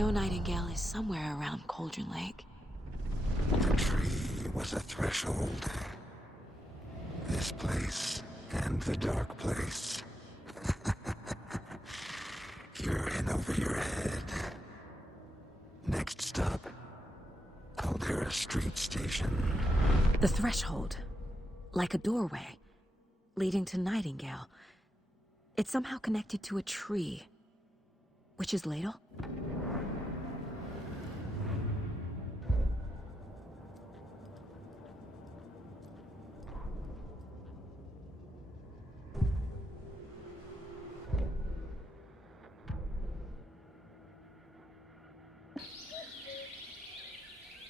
know Nightingale is somewhere around Cauldron Lake. The tree was a threshold. This place and the dark place. You're in over your head. Next stop, Caldera Street Station. The threshold. Like a doorway. Leading to Nightingale. It's somehow connected to a tree. Witch's Ladle?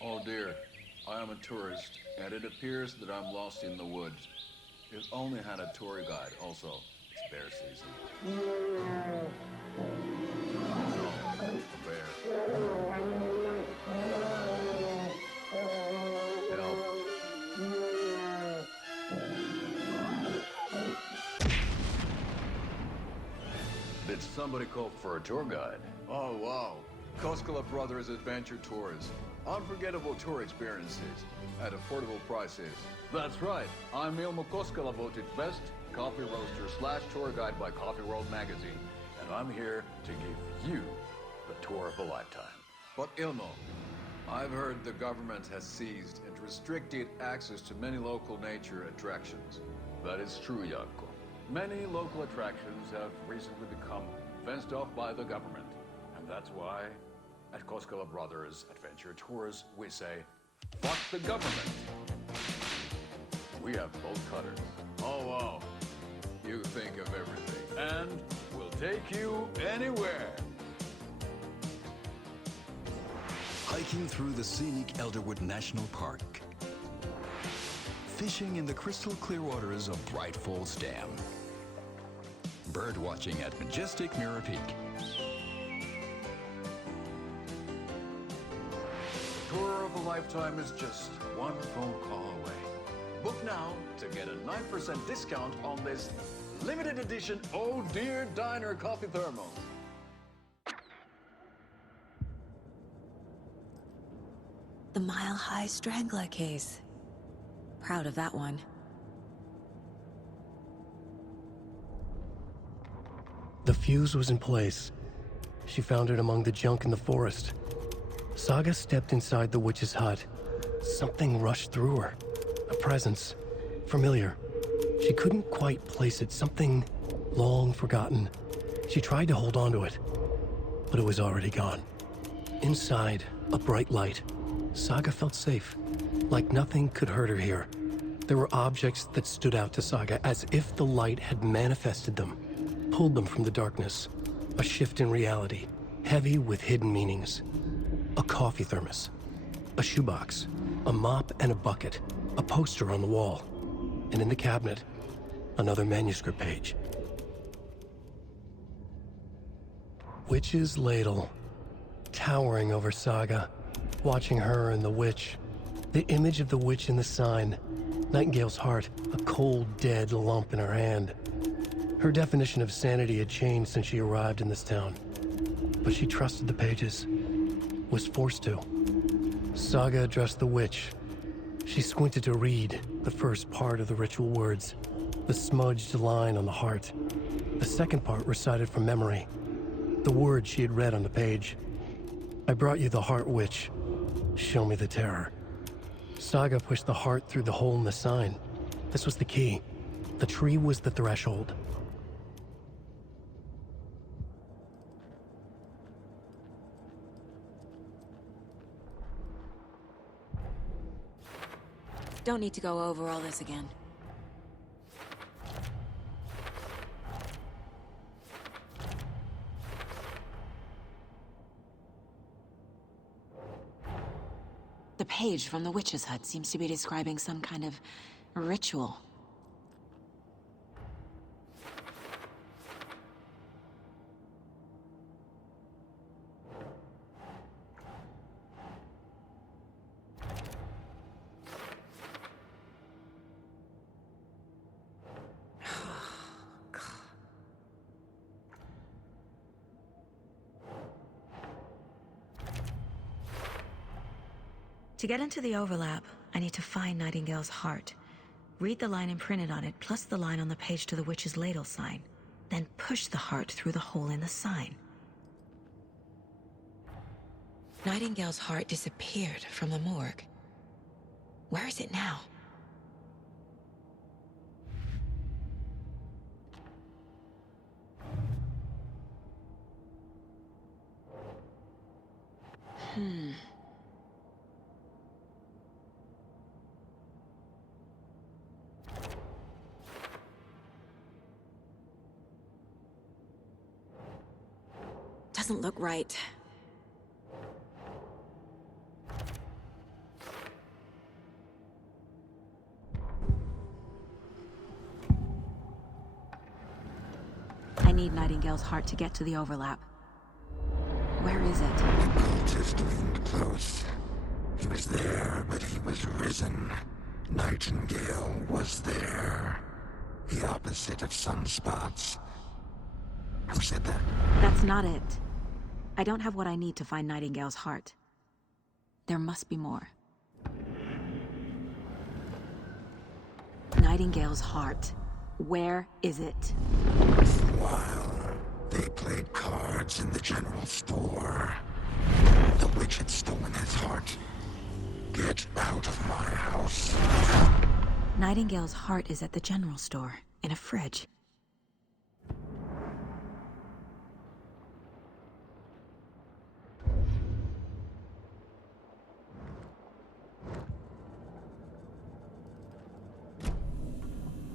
Oh dear, I am a tourist, and it appears that I'm lost in the woods. If only had a tour guide. Also, it's bear season. Oh, a bear. Help. Did somebody call for a tour guide? Oh wow, Koskela Brothers Adventure Tours. Unforgettable tour experiences at affordable prices. That's right. I'm Ilmo Koskela, voted best coffee roaster / tour guide by Coffee World magazine, and I'm here to give you the tour of a lifetime. But Ilmo, I've heard the government has seized and restricted access to many local nature attractions. That is true, Janko. Many local attractions have recently become fenced off by the government, and that's why at Koskela Brothers Adventure Tours, we say, fuck the government. We have bolt cutters. Oh, wow. You think of everything. And we'll take you anywhere. Hiking through the scenic Elderwood National Park. Fishing in the crystal clear waters of Bright Falls Dam. Bird watching at majestic Mirror Peak. Tour of a lifetime is just one phone call away. Book now to get a 9% discount on this limited edition Oh Dear Diner coffee thermos. The Mile High Strangler case. Proud of that one. The fuse was in place. She found it among the junk in the forest. Saga stepped inside the witch's hut. Something rushed through her. A presence. Familiar. She couldn't quite place it. Something long forgotten. She tried to hold on to it, but it was already gone. Inside, a bright light. Saga felt safe. Like nothing could hurt her here. There were objects that stood out to Saga as if the light had manifested them, pulled them from the darkness. A shift in reality, heavy with hidden meanings. A coffee thermos, a shoebox, a mop and a bucket, a poster on the wall, and in the cabinet, another manuscript page. Witch's Ladle, towering over Saga, watching her and the witch. The image of the witch in the sign, Nightingale's heart, a cold, dead lump in her hand. Her definition of sanity had changed since she arrived in this town, but she trusted the pages. Was forced to. Saga addressed the witch. She squinted to read the first part of the ritual words, the smudged line on the heart. The second part recited from memory, the words she had read on the page. I brought you the heart, witch. Show me the terror. Saga pushed the heart through the hole in the sign. This was the key. The tree was the threshold. Don't need to go over all this again. The page from the witch's hut seems to be describing some kind of ritual. To get into the overlap, I need to find Nightingale's heart. Read the line imprinted on it, plus the line on the page to the witch's ladle sign. Then push the heart through the hole in the sign. Nightingale's heart disappeared from the morgue. Where is it now? Doesn't look right. I need Nightingale's heart to get to the overlap. Where is it? The cultist leaned close. He was there, but he was risen. Nightingale was there. The opposite of sunspots. Who said that? That's not it. I don't have what I need to find Nightingale's heart. There must be more. Nightingale's heart. Where is it? While they played cards in the general store, the witch had stolen his heart. Get out of my house. Nightingale's heart is at the general store, in a fridge.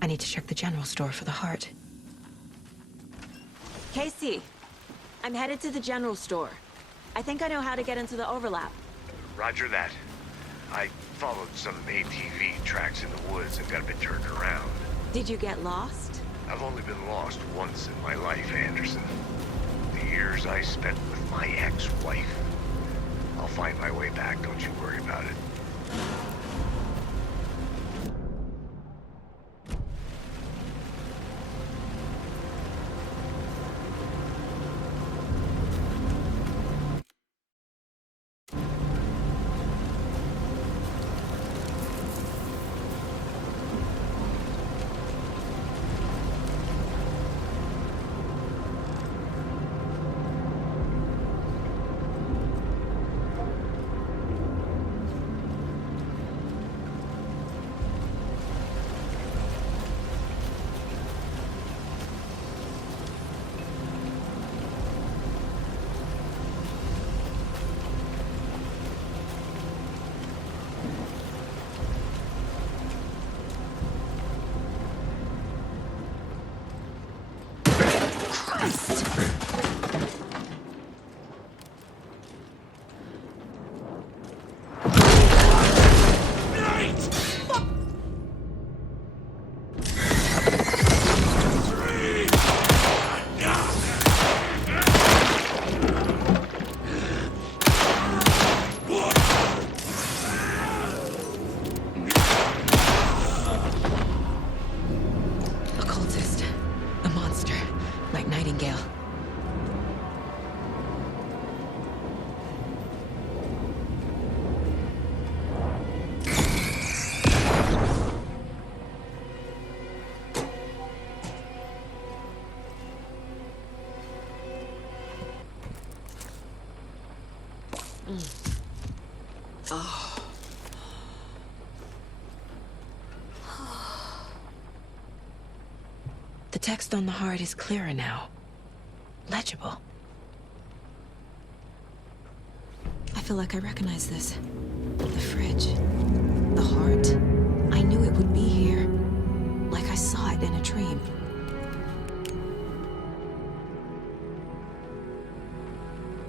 I need to check the general store for the heart. Casey, I'm headed to the general store. I think I know how to get into the overlap. Roger that. I followed some ATV tracks in the woods and got a bit turned around. Did you get lost? I've only been lost once in my life, Anderson. The years I spent with my ex-wife. I'll find my way back, don't you worry about it. The text on the heart is clearer now. Legible. I feel like I recognize this. The fridge. The heart. I knew it would be here. Like I saw it in a dream.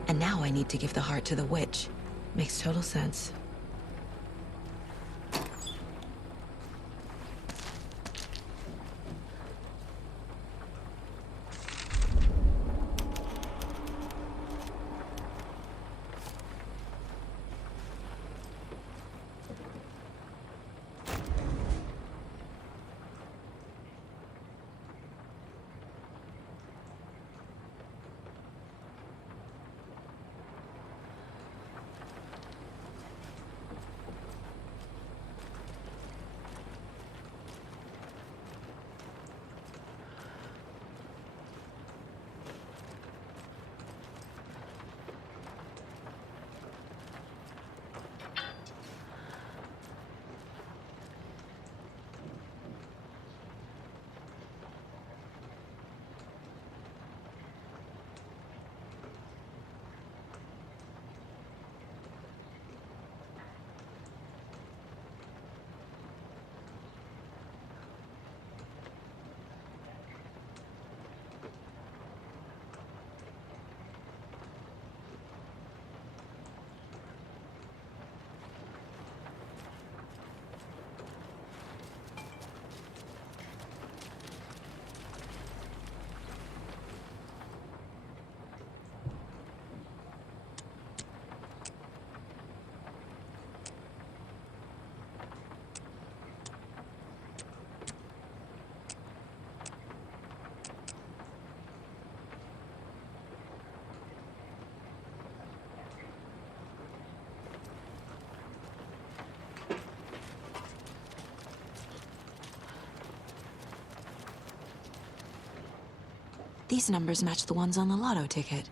And now I need to give the heart to the witch. Makes total sense. These numbers match the ones on the lotto ticket.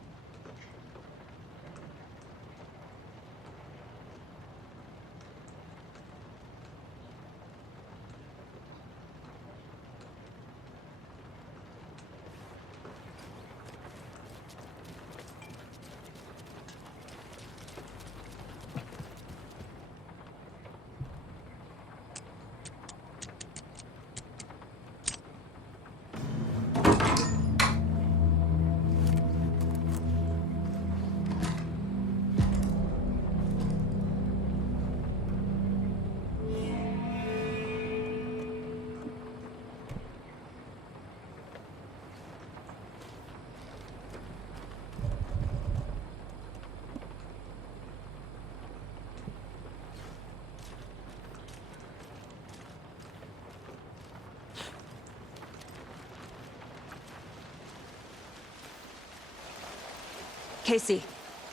Casey,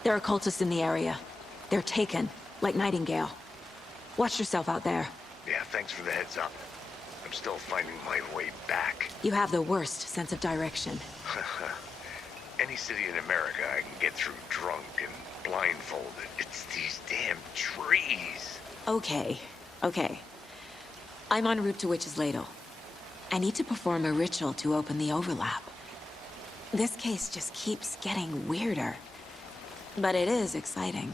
there are cultists in the area. They're taken, like Nightingale. Watch yourself out there. Yeah, thanks for the heads up. I'm still finding my way back. You have the worst sense of direction. Any city in America I can get through drunk and blindfolded. It's these damn trees. Okay. I'm en route to Witch's Ladle. I need to perform a ritual to open the overlap. This case just keeps getting weirder. But it is exciting.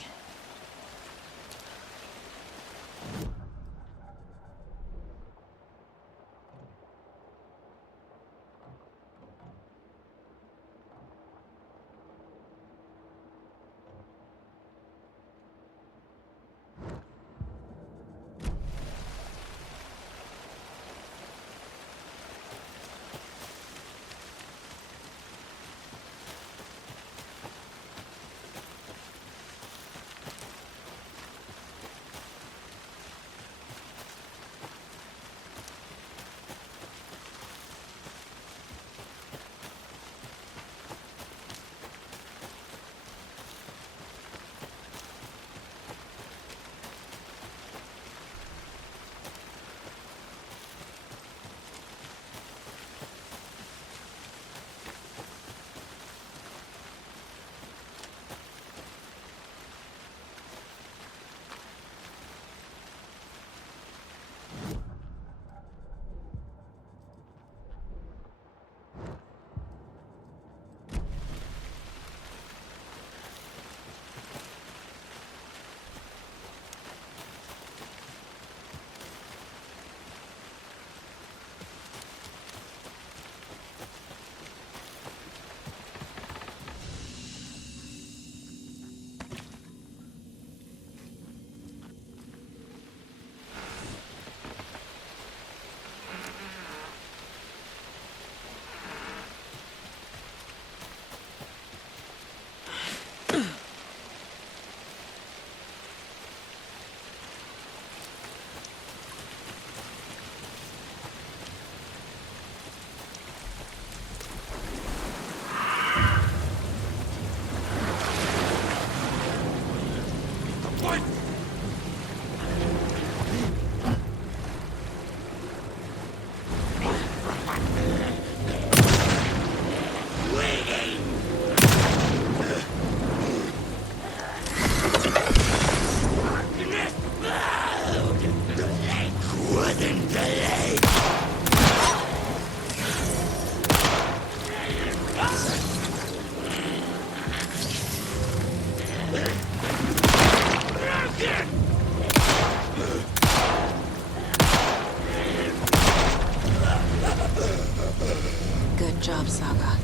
Good job, Saga.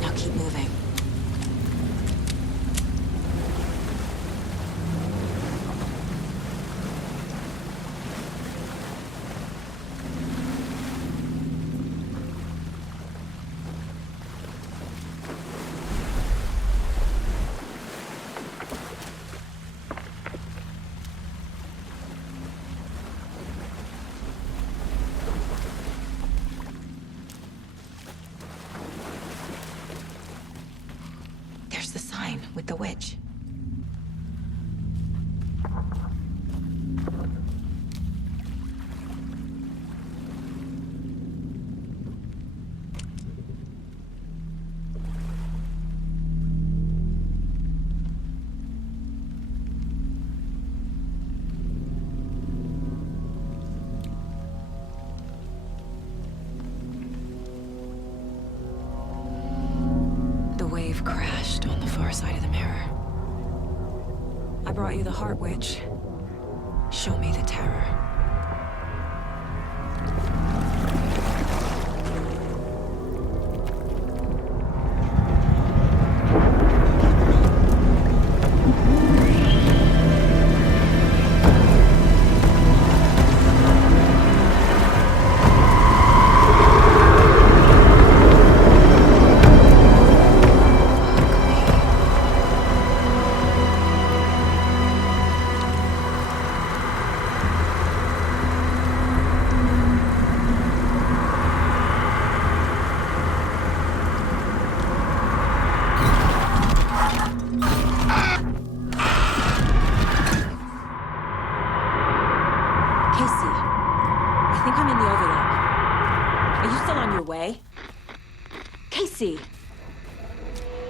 Now keep moving. There's the sign with the witch. You've crashed on the far side of the mirror. I brought you the Heart Witch. Show me the terror.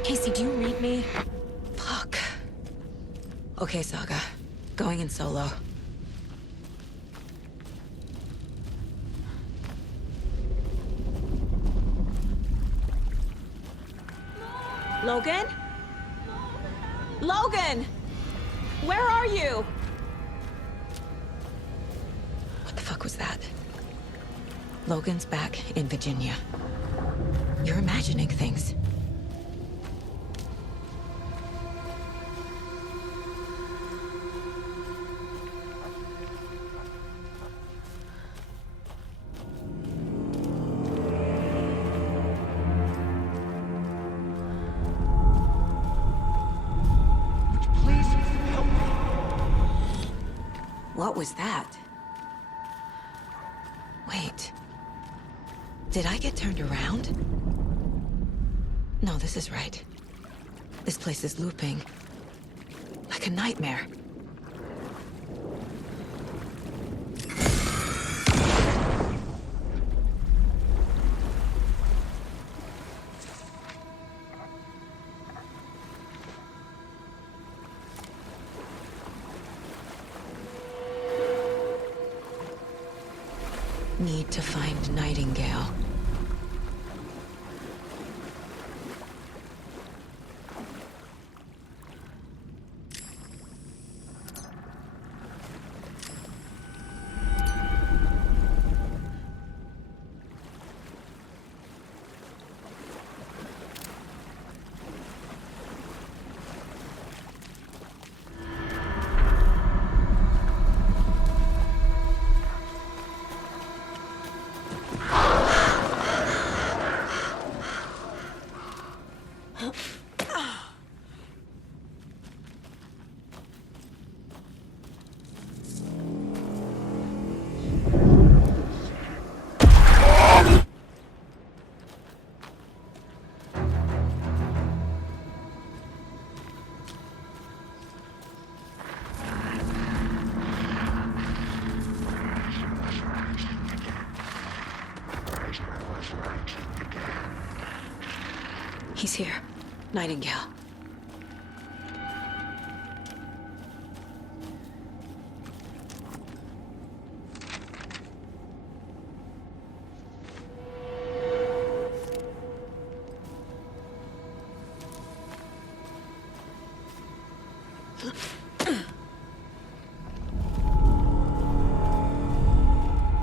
Casey, do you read me? Fuck. Okay, Saga. Going in solo. Logan? Logan! Where are you? What the fuck was that? Logan's back in Virginia. You're imagining things. Please help me. What was that? Wait. Did I get turned around? No, this is right. This place is looping. Like a nightmare. Need to find Nightingale. He's here. Nightingale.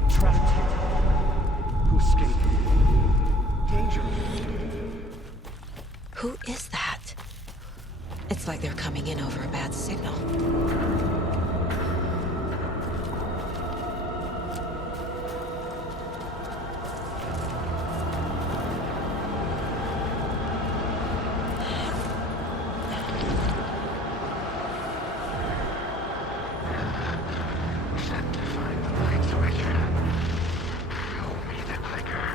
Trapped here. Who escaped? Danger. Who is that? It's like they're coming in over a bad signal. Set to find the light switch. Show me the clicker.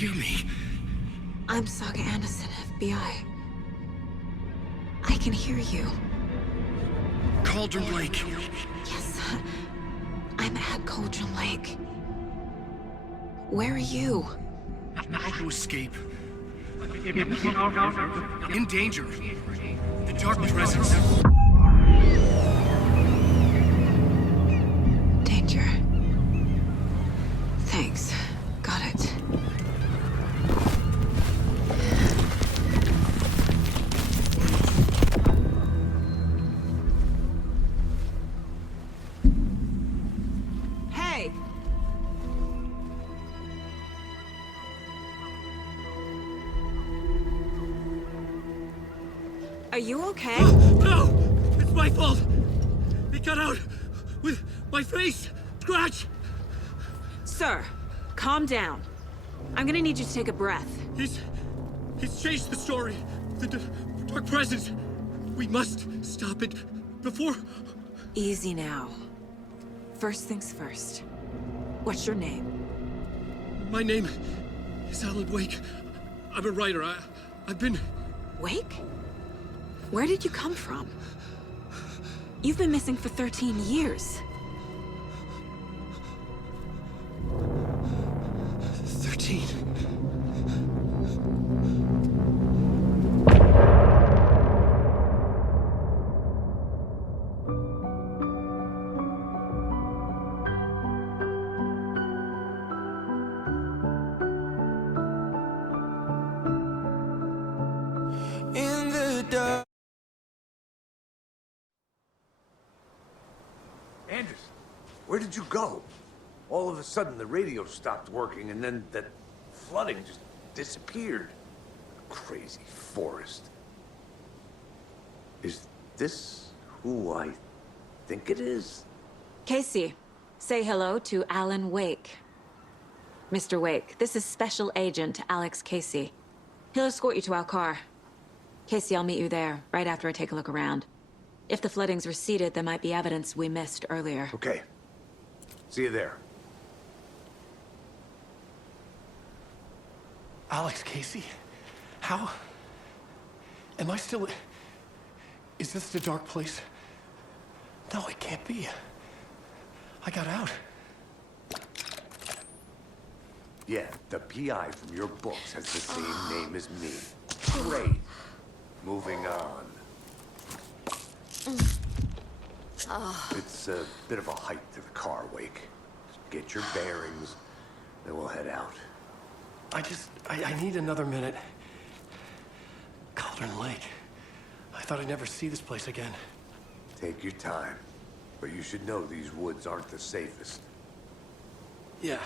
hear me? I'm Saga Anderson, FBI. I can hear you. Cauldron Lake. Yes, I'm at Cauldron Lake. Where are you? To escape. In danger. The dark presence. Danger. Thanks. Got it. Hey! Are you okay? No! It's my fault! It got out with my face! Scratch! Sir, calm down. I'm gonna need you to take a breath. He's changed the story. The dark presence. We must stop it before... Easy now. First things first. What's your name? My name is Alan Wake. I'm a writer. I've been... Wake? Where did you come from? You've been missing for 13 years. 13. In the dark. Anderson, where did you go? All of a sudden, the radio stopped working, and then that flooding just disappeared. Crazy forest. Is this who I think it is? Casey, say hello to Alan Wake. Mr. Wake, this is Special Agent Alex Casey. He'll escort you to our car. Casey, I'll meet you there, right after I take a look around. If the flooding's receded, there might be evidence we missed earlier. Okay. See you there. Alex Casey? How? Am I still... Is this the dark place? No, it can't be. I got out. Yeah, the PI from your books has the same name as me. Great. Moving on. It's a bit of a hike to the car, Wake. Just get your bearings, then we'll head out. I need another minute. Cauldron Lake. I thought I'd never see this place again. Take your time, but you should know these woods aren't the safest. Yeah.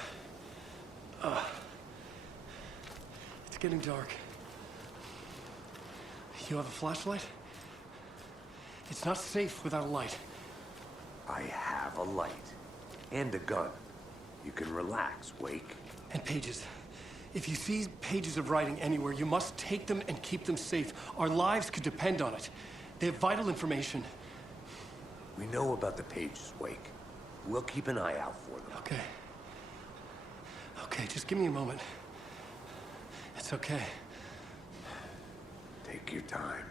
It's getting dark. You have a flashlight? It's not safe without a light. I have a light. And a gun. You can relax, Wake. And pages. If you see pages of writing anywhere, you must take them and keep them safe. Our lives could depend on it. They have vital information. We know about the pages, Wake. We'll keep an eye out for them. Okay. Okay, just give me a moment. It's okay. Take your time.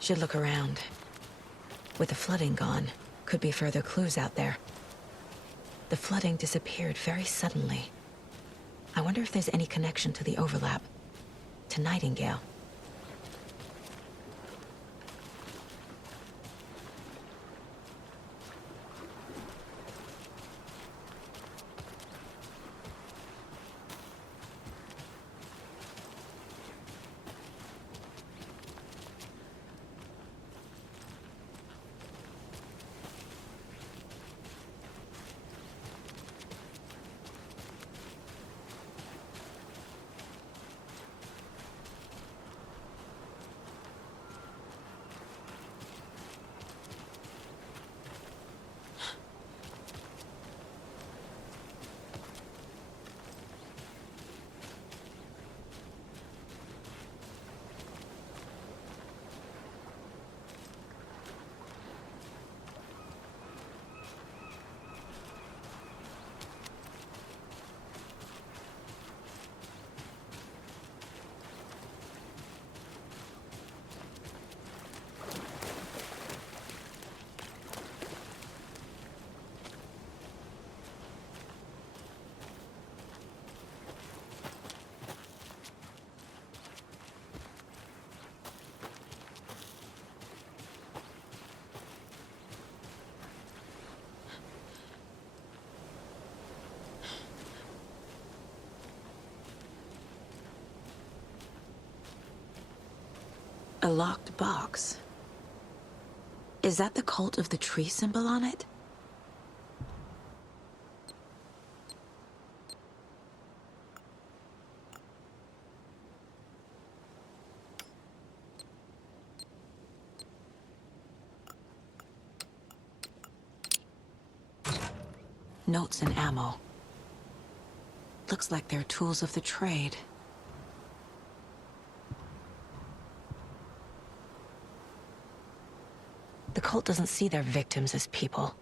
Should look around. With the flooding gone, could be further clues out there. The flooding disappeared very suddenly. I wonder if there's any connection to the overlap. To Nightingale. locked box. Is that the cult of the tree symbol on it? Notes and ammo. Looks like they're tools of the trade. The cult doesn't see their victims as people.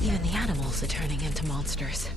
Even the animals are turning into monsters.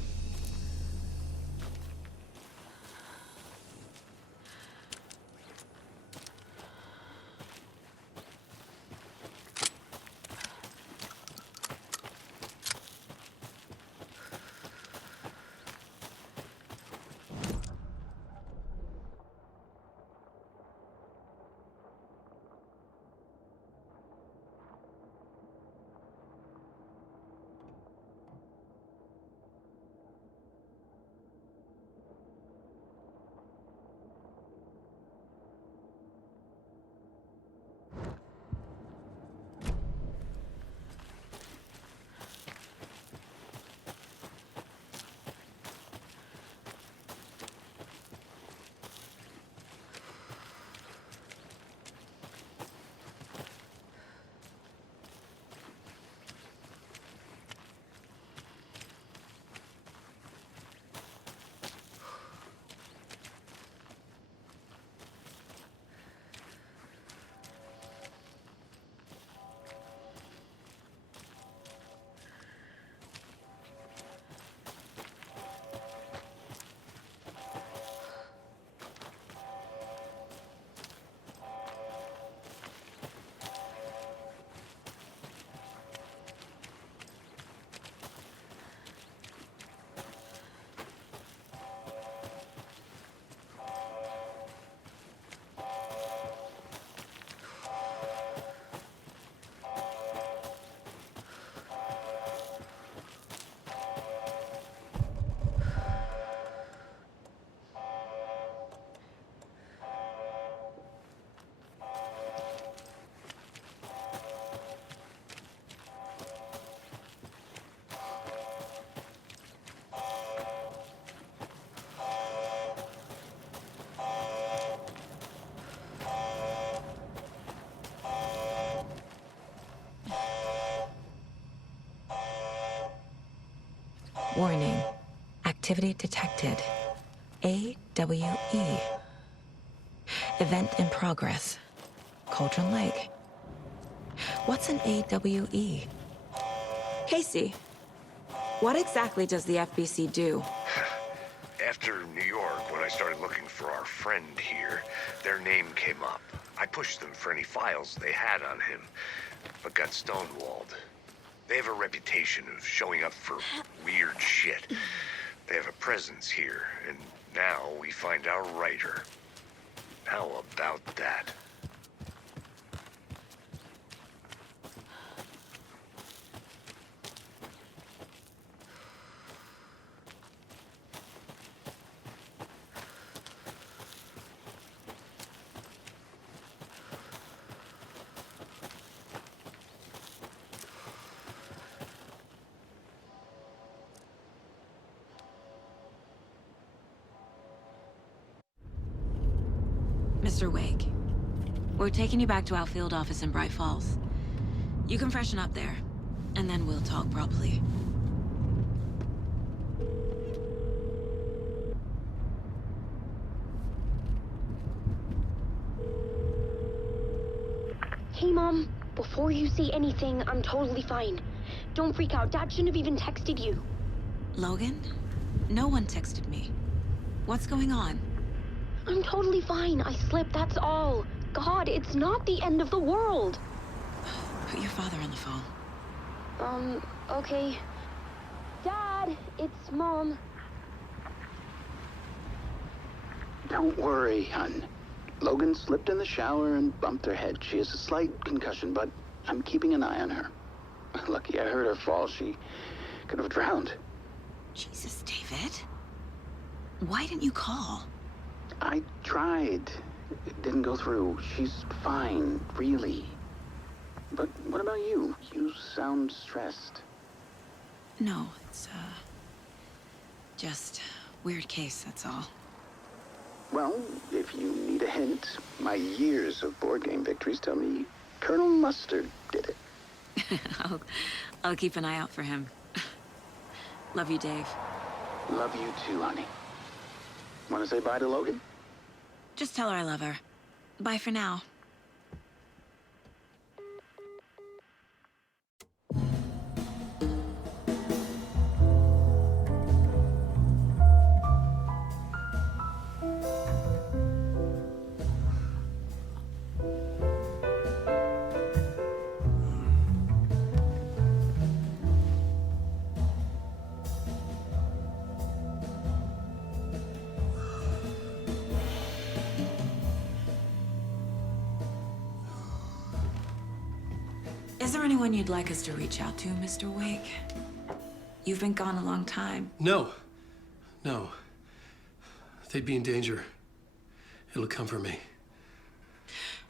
Warning. Activity detected. AWE. Event in progress. Cauldron Lake. What's an AWE? Casey, what exactly does the FBC do? After New York, when I started looking for our friend here, their name came up. I pushed them for any files they had on him, but got stonewalled. They have a reputation of showing up for weird shit. They have a presence here, and now we find our writer. How about that? Mr. Wake, we're taking you back to our field office in Bright Falls. You can freshen up there, and then we'll talk properly. Hey, Mom. Before you say anything, I'm totally fine. Don't freak out. Dad shouldn't have even texted you. Logan? No one texted me. What's going on? I'm totally fine. I slipped, that's all. God, it's not the end of the world. Put your father on the phone. Okay. Dad, it's Mom. Don't worry, hon. Logan slipped in the shower and bumped her head. She has a slight concussion, but I'm keeping an eye on her. Lucky I heard her fall. She could have drowned. Jesus, David. Why didn't you call? I tried. It didn't go through. She's fine, really. But what about you? You sound stressed. No, it's, just weird case, that's all. Well, if you need a hint, my years of board game victories tell me Colonel Mustard did it. I'll keep an eye out for him. Love you, Dave. Love you too, honey. Want to say bye to Logan? Just tell her I love her. Bye for now. Is there anyone you'd like us to reach out to, Mr. Wake? You've been gone a long time. No. They'd be in danger. It'll come for me.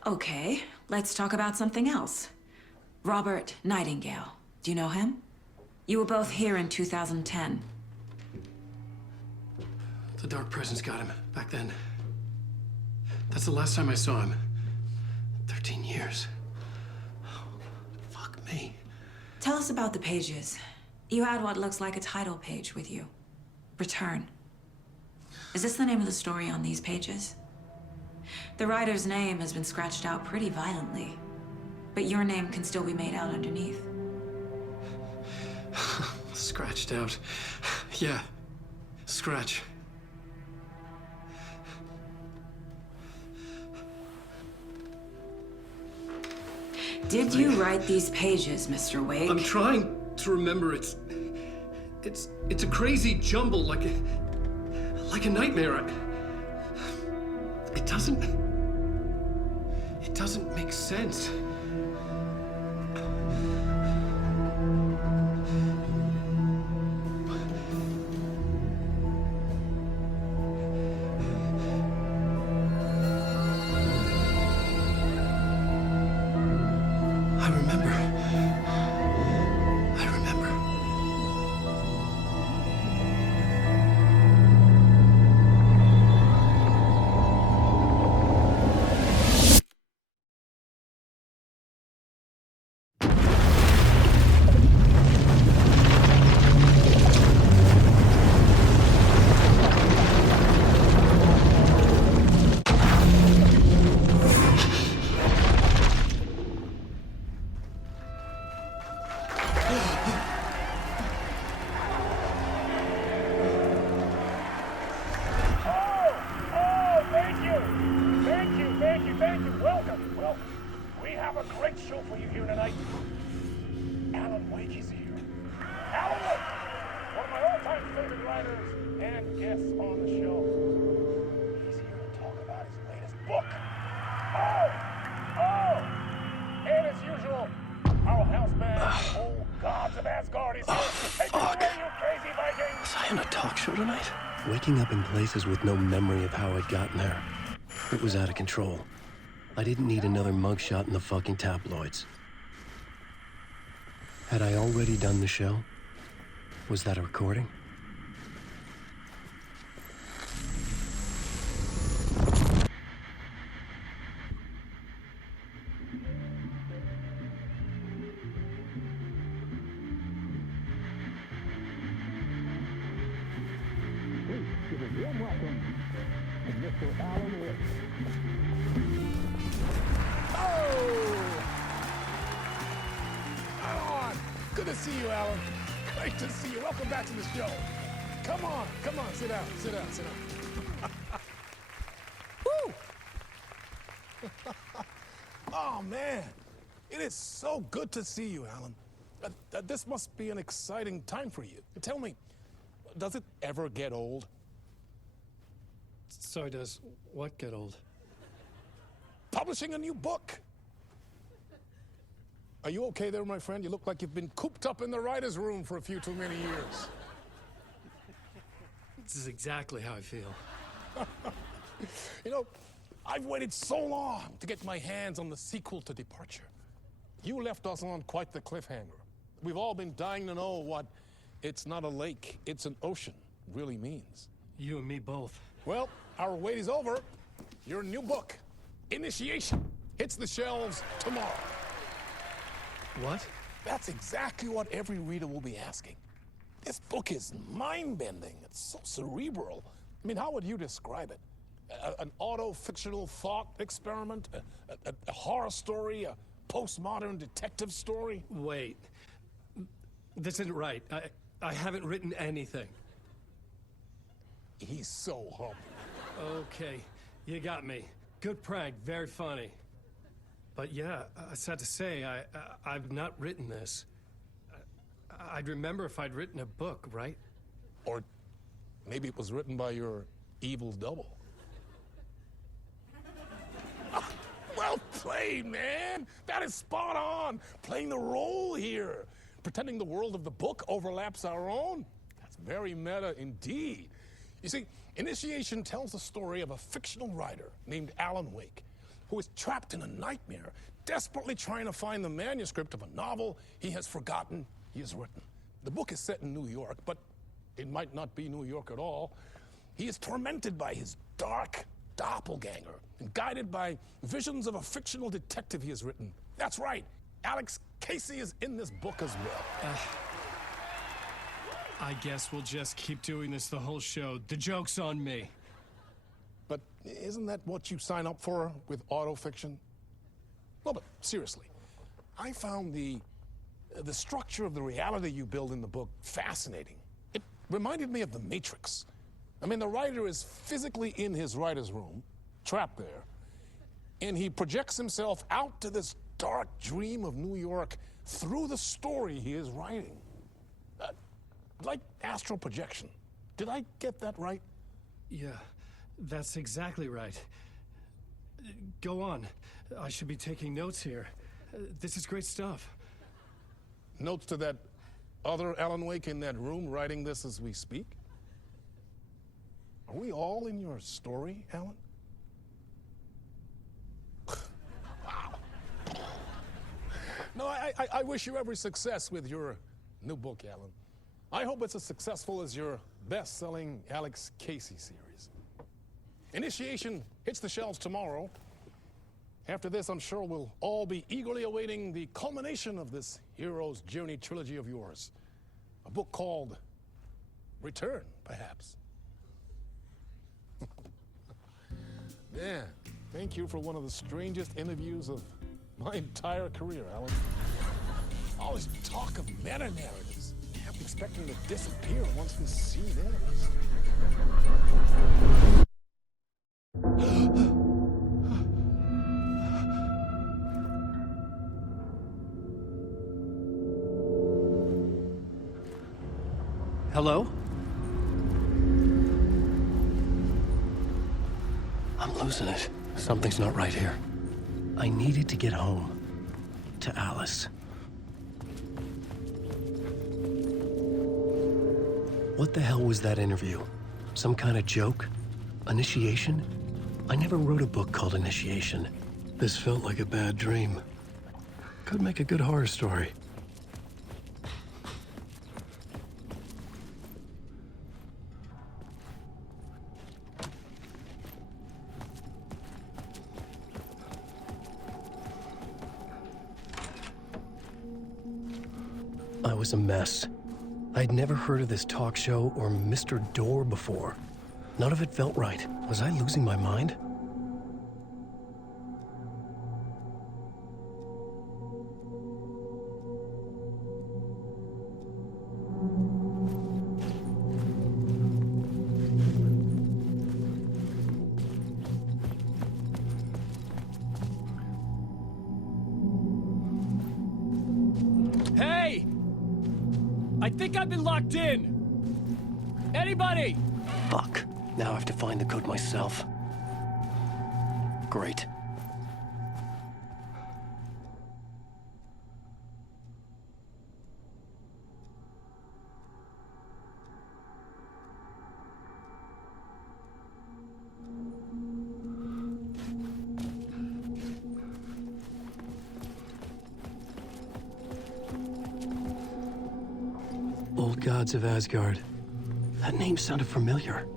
Okay, let's talk about something else. Robert Nightingale. Do you know him? You were both here in 2010. The Dark Presence got him back then. That's the last time I saw him. 13 years. Fuck me. Tell us about the pages. You had what looks like a title page with you. Return. Is this the name of the story on these pages? The writer's name has been scratched out pretty violently, but your name can still be made out underneath. Scratched out. Yeah. Scratch. Did you write these pages, Mr. Wake? I'm trying to remember. It's a crazy jumble, like a nightmare. It doesn't make sense. Fuck. Was I in a talk show tonight? Waking up in places with no memory of how I'd gotten there. It was out of control. I didn't need another mugshot in the fucking tabloids. Had I already done the show? Was that a recording? Good to see you, Alan. Great to see you. Welcome back to the show. Come on, sit down. Woo! Oh, man. It is so good to see you, Alan. This must be an exciting time for you. Tell me, does it ever get old? Sorry, does what get old? Publishing a new book. Are you okay there, my friend? You look like you've been cooped up in the writer's room for a few too many years. This is exactly how I feel. You know, I've waited so long to get my hands on the sequel to Departure. You left us on quite the cliffhanger. We've all been dying to know what "it's not a lake, it's an ocean" really means. You and me both. Well, our wait is over. Your new book, Initiation, hits the shelves tomorrow. What? That's exactly what every reader will be asking. This book is mind-bending. It's so cerebral. I mean, how would you describe it? An auto-fictional thought experiment? A horror story? A postmodern detective story? Wait. This isn't right. I haven't written anything. He's so humble. Okay, you got me. Good prank, very funny. But yeah, sad to say, I've not written this. I'd remember if I'd written a book, right? Or maybe it was written by your evil double. Well played, man! That is spot on! Playing the role here. Pretending the world of the book overlaps our own. That's very meta indeed. You see, Initiation tells the story of a fictional writer named Alan Wake, who is trapped in a nightmare, desperately trying to find the manuscript of a novel he has forgotten he has written. The book is set in New York, but it might not be New York at all. He is tormented by his dark doppelganger and guided by visions of a fictional detective he has written. That's right, Alex Casey is in this book as well. I guess we'll just keep doing this the whole show. The joke's on me. But isn't that what you sign up for with autofiction? No, but seriously, I found the structure of the reality you build in the book fascinating. It reminded me of The Matrix. I mean, the writer is physically in his writer's room, trapped there, and he projects himself out to this dark dream of New York through the story he is writing. Like astral projection. Did I get that right? Yeah. That's exactly right. Go on. I should be taking notes here. This is great stuff. Notes to that other Alan Wake in that room writing this as we speak? Are we all in your story, Alan? Wow. No, I wish you every success with your new book, Alan. I hope it's as successful as your best-selling Alex Casey series. Initiation hits the shelves tomorrow. After this, I'm sure we'll all be eagerly awaiting the culmination of this hero's journey trilogy of yours. A book called Return, perhaps. Man, thank you for one of the strangest interviews of my entire career, Alan. All this talk of meta-narratives. I'm expecting to disappear once this scene ends. Hello? I'm losing it. Something's not right here. I needed to get home. To Alice. What the hell was that interview? Some kind of joke? Initiation? I never wrote a book called Initiation. This felt like a bad dream. Could make a good horror story. I was a mess. I'd never heard of this talk show or Mr. Door before. None of it felt right. Was I losing my mind? Hey! I think I've been locked in! Anybody? Fuck. Now I have to find the code myself. Great. Old Gods of Asgard. That name sounded familiar.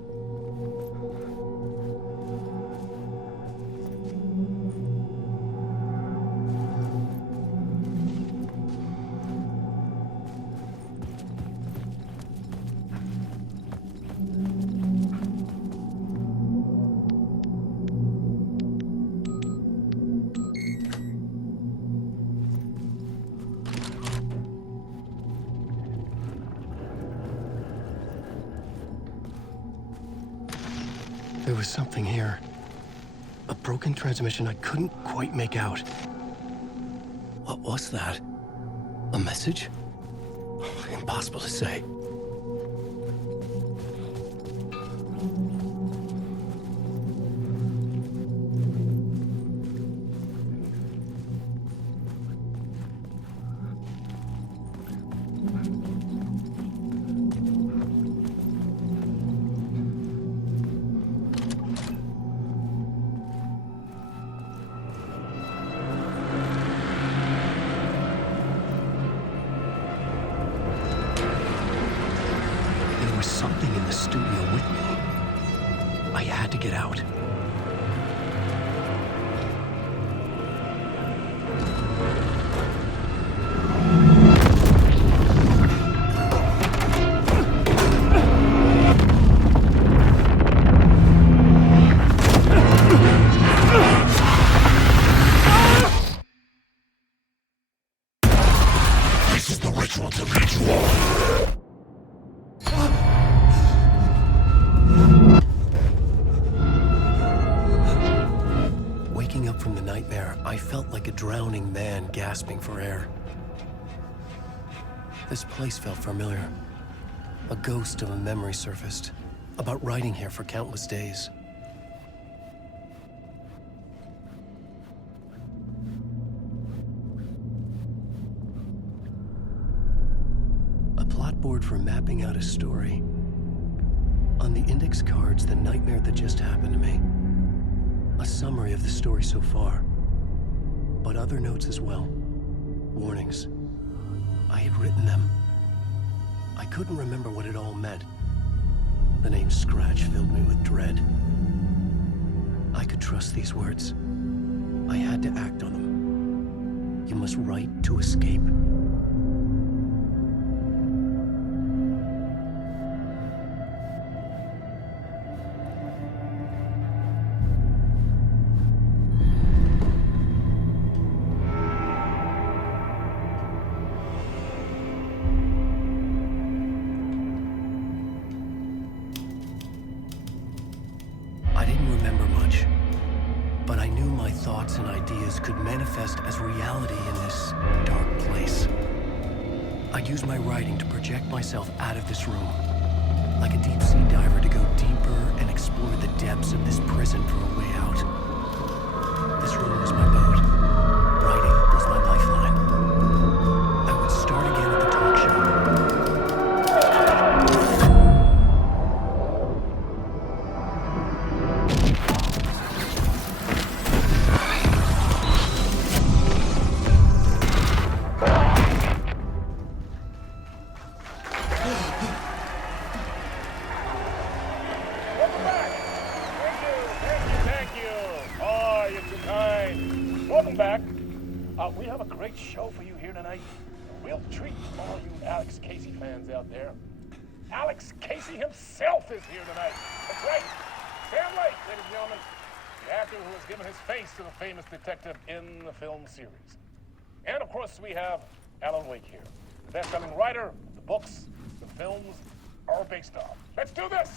There was something here. A broken transmission I couldn't quite make out. What was that? A message? Impossible to say. Something in the studio with me. I had to get out. This is the ritual to lead you on. Waking up from the nightmare, I felt like a drowning man gasping for air. This place felt familiar. A ghost of a memory surfaced, about riding here for countless days. A plot board for mapping out a story. On the index cards, the nightmare that just happened to me. A summary of the story so far, but other notes as well. Warnings. I had written them. I couldn't remember what it all meant. The name Scratch filled me with dread. I could trust these words. I had to act on them. You must write to escape. But I knew my thoughts and ideas could manifest as reality in this dark place. I'd use my writing to project myself out of this room, like a deep-sea diver to go deeper and explore the depths of this prison for a way out. This room was my boat. Writing was my lifeline. I would start again at the talk show. great show for you here tonight. A real treat for all you Alex Casey fans out there. Alex Casey himself is here tonight. That's right, Sam Lake, ladies and gentlemen, the actor who has given his face to the famous detective in the film series. And of course, we have Alan Wake here, the best-selling writer the books the films are based on. Let's do this!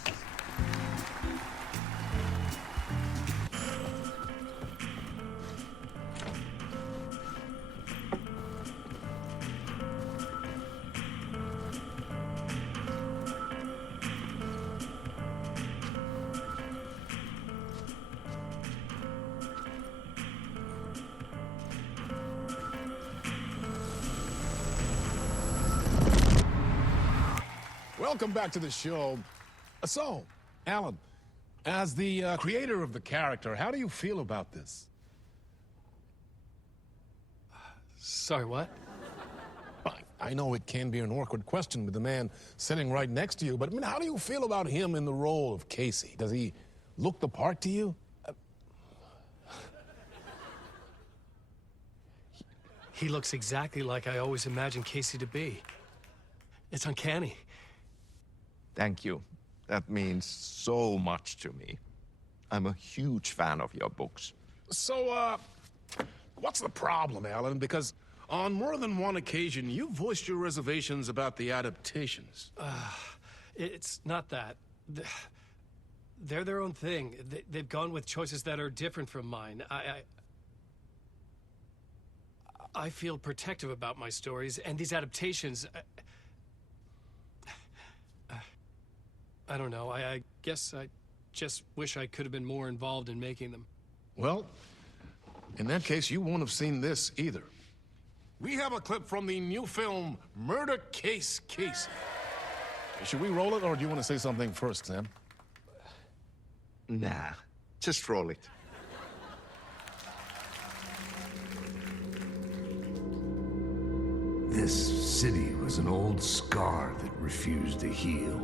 Welcome back to the show. So, Alan, as the creator of the character, how do you feel about this? Sorry, what? I know it can be an awkward question with the man sitting right next to you, but I mean, how do you feel about him in the role of Casey? Does he look the part to you? He looks exactly like I always imagined Casey to be. It's uncanny. Thank you. That means so much to me. I'm a huge fan of your books. So, what's the problem, Alan? Because on more than one occasion, you voiced your reservations about the adaptations. It's not that. They're their own thing. They've gone with choices that are different from mine. I feel protective about my stories, and these adaptations... I don't know. I guess I just wish I could have been more involved in making them. Well, in that case, you won't have seen this either. We have a clip from the new film, Murder Case Casey. Should we roll it, or do you want to say something first, Sam? Nah, just roll it. This city was an old scar that refused to heal.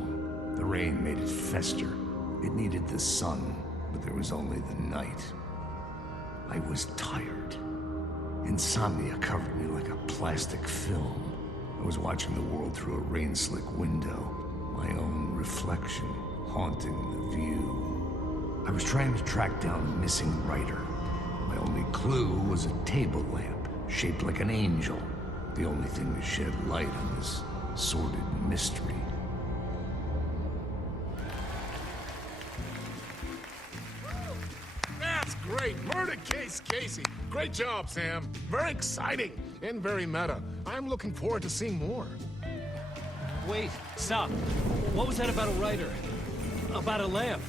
The rain made it fester. It needed the sun, but there was only the night. I was tired. Insomnia covered me like a plastic film. I was watching the world through a rain-slick window, my own reflection haunting the view. I was trying to track down a missing writer. My only clue was a table lamp, shaped like an angel. The only thing to shed light on this sordid mystery. That's great! Murder Case Casey! Great job, Sam. Very exciting and very meta. I'm looking forward to seeing more. Wait, stop. What was that about a writer? About a lamp?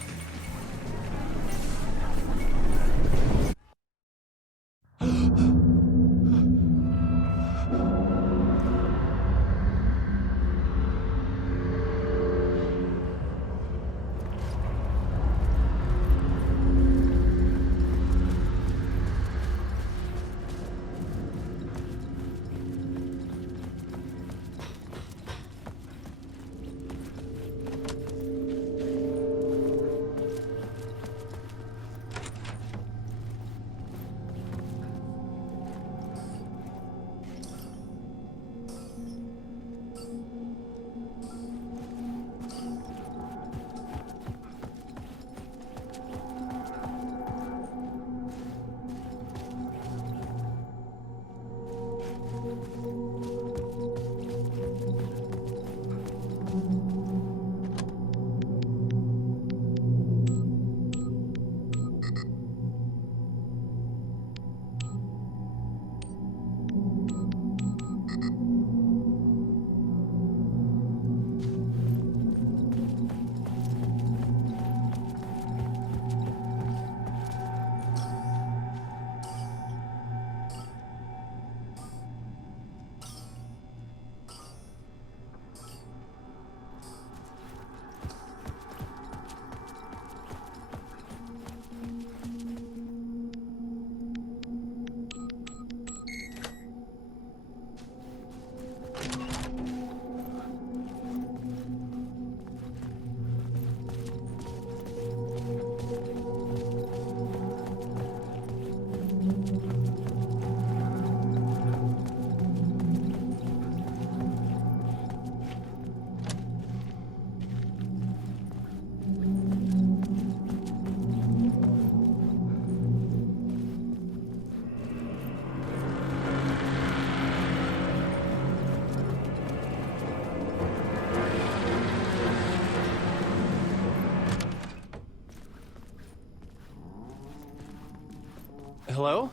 Hello?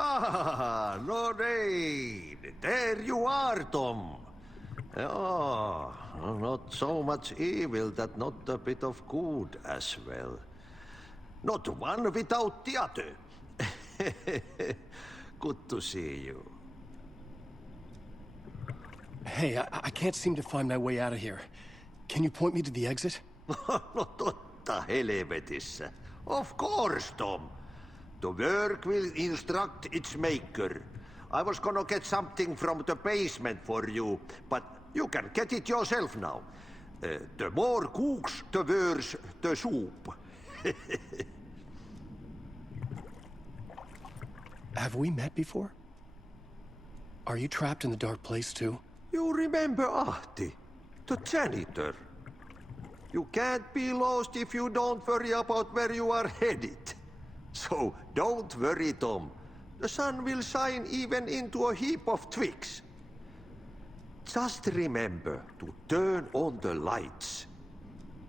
Ah, Lorraine! There you are, Tom. Oh, not so much evil that not a bit of good as well. Not one without the other. Good to see you. Hey, I can't seem to find my way out of here. Can you point me to the exit? No totta helvetissä. Of course, Tom. The work will instruct its maker. I was gonna get something from the basement for you, but you can get it yourself now. The more cooks, the worse the soup. Have we met before? Are you trapped in the dark place too? You remember Ahti, the janitor. You can't be lost if you don't worry about where you are headed. So don't worry, Tom. The sun will shine even into a heap of twigs. Just remember to turn on the lights.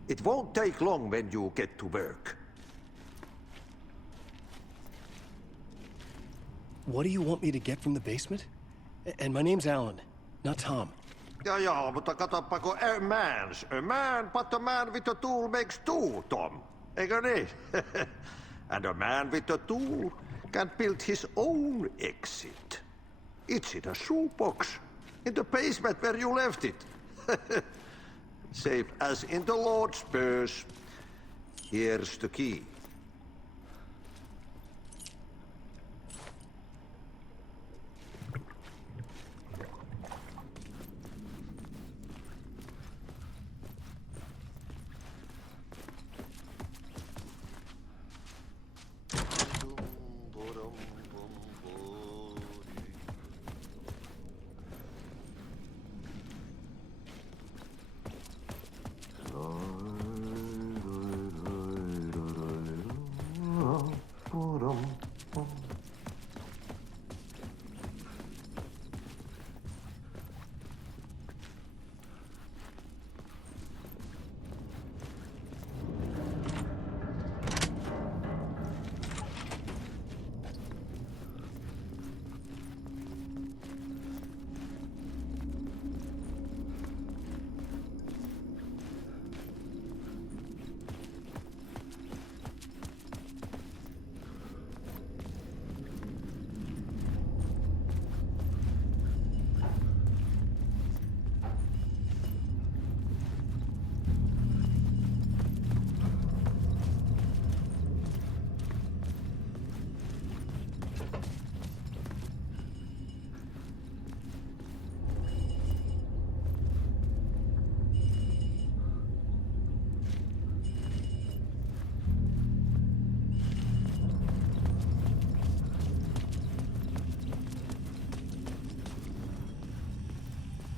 It won't take long when you get to work. What do you want me to get from the basement? And my name's Alan, not Tom. Ja, mutta katsoppa, a man, but a man with a tool makes two, Tom. Eikö niin? And a man with a tool can build his own exit. It's in a shoebox, in the basement where you left it. Safe as in the Lord's purse. Here's the key.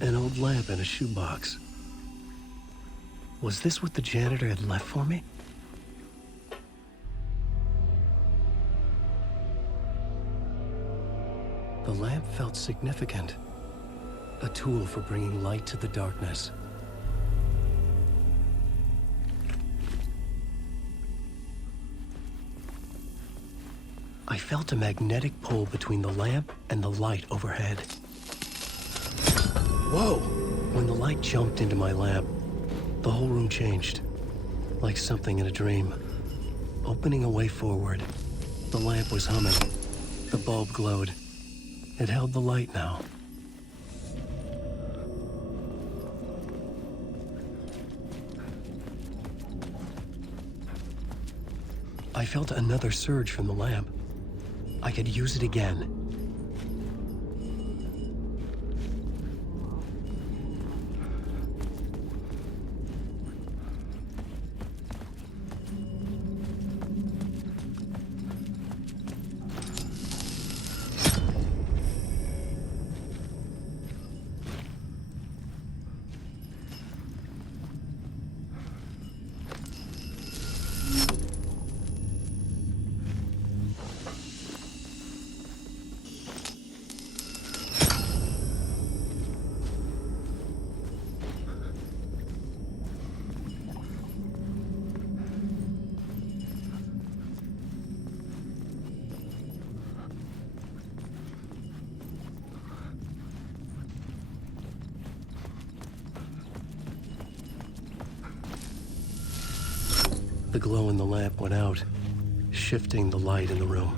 An old lamp in a shoebox. Was this what the janitor had left for me? The lamp felt significant. A tool for bringing light to the darkness. I felt a magnetic pull between the lamp and the light overhead. Whoa! When the light jumped into my lamp, the whole room changed. Like something in a dream. Opening a way forward, the lamp was humming. The bulb glowed. It held the light now. I felt another surge from the lamp. I could use it again. The glow in the lamp went out, shifting the light in the room.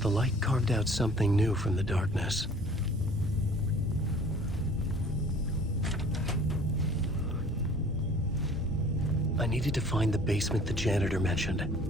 The light carved out something new from the darkness. I needed to find the basement the janitor mentioned.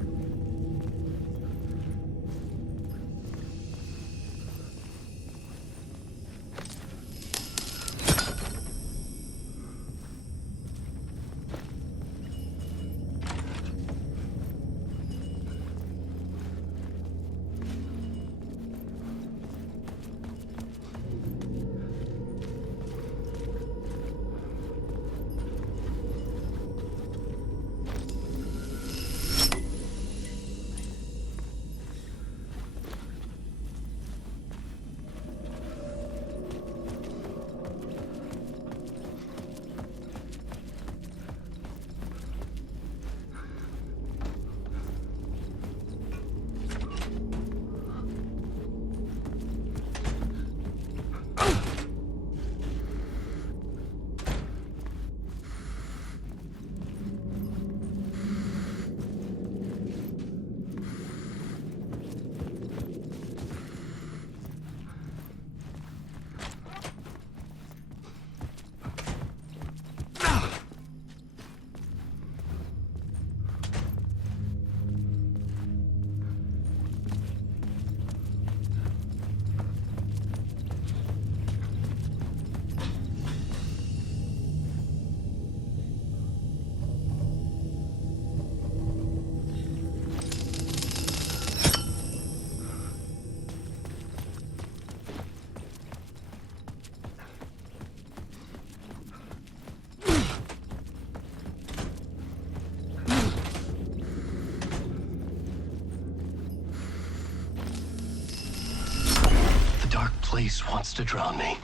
Place wants to drown me.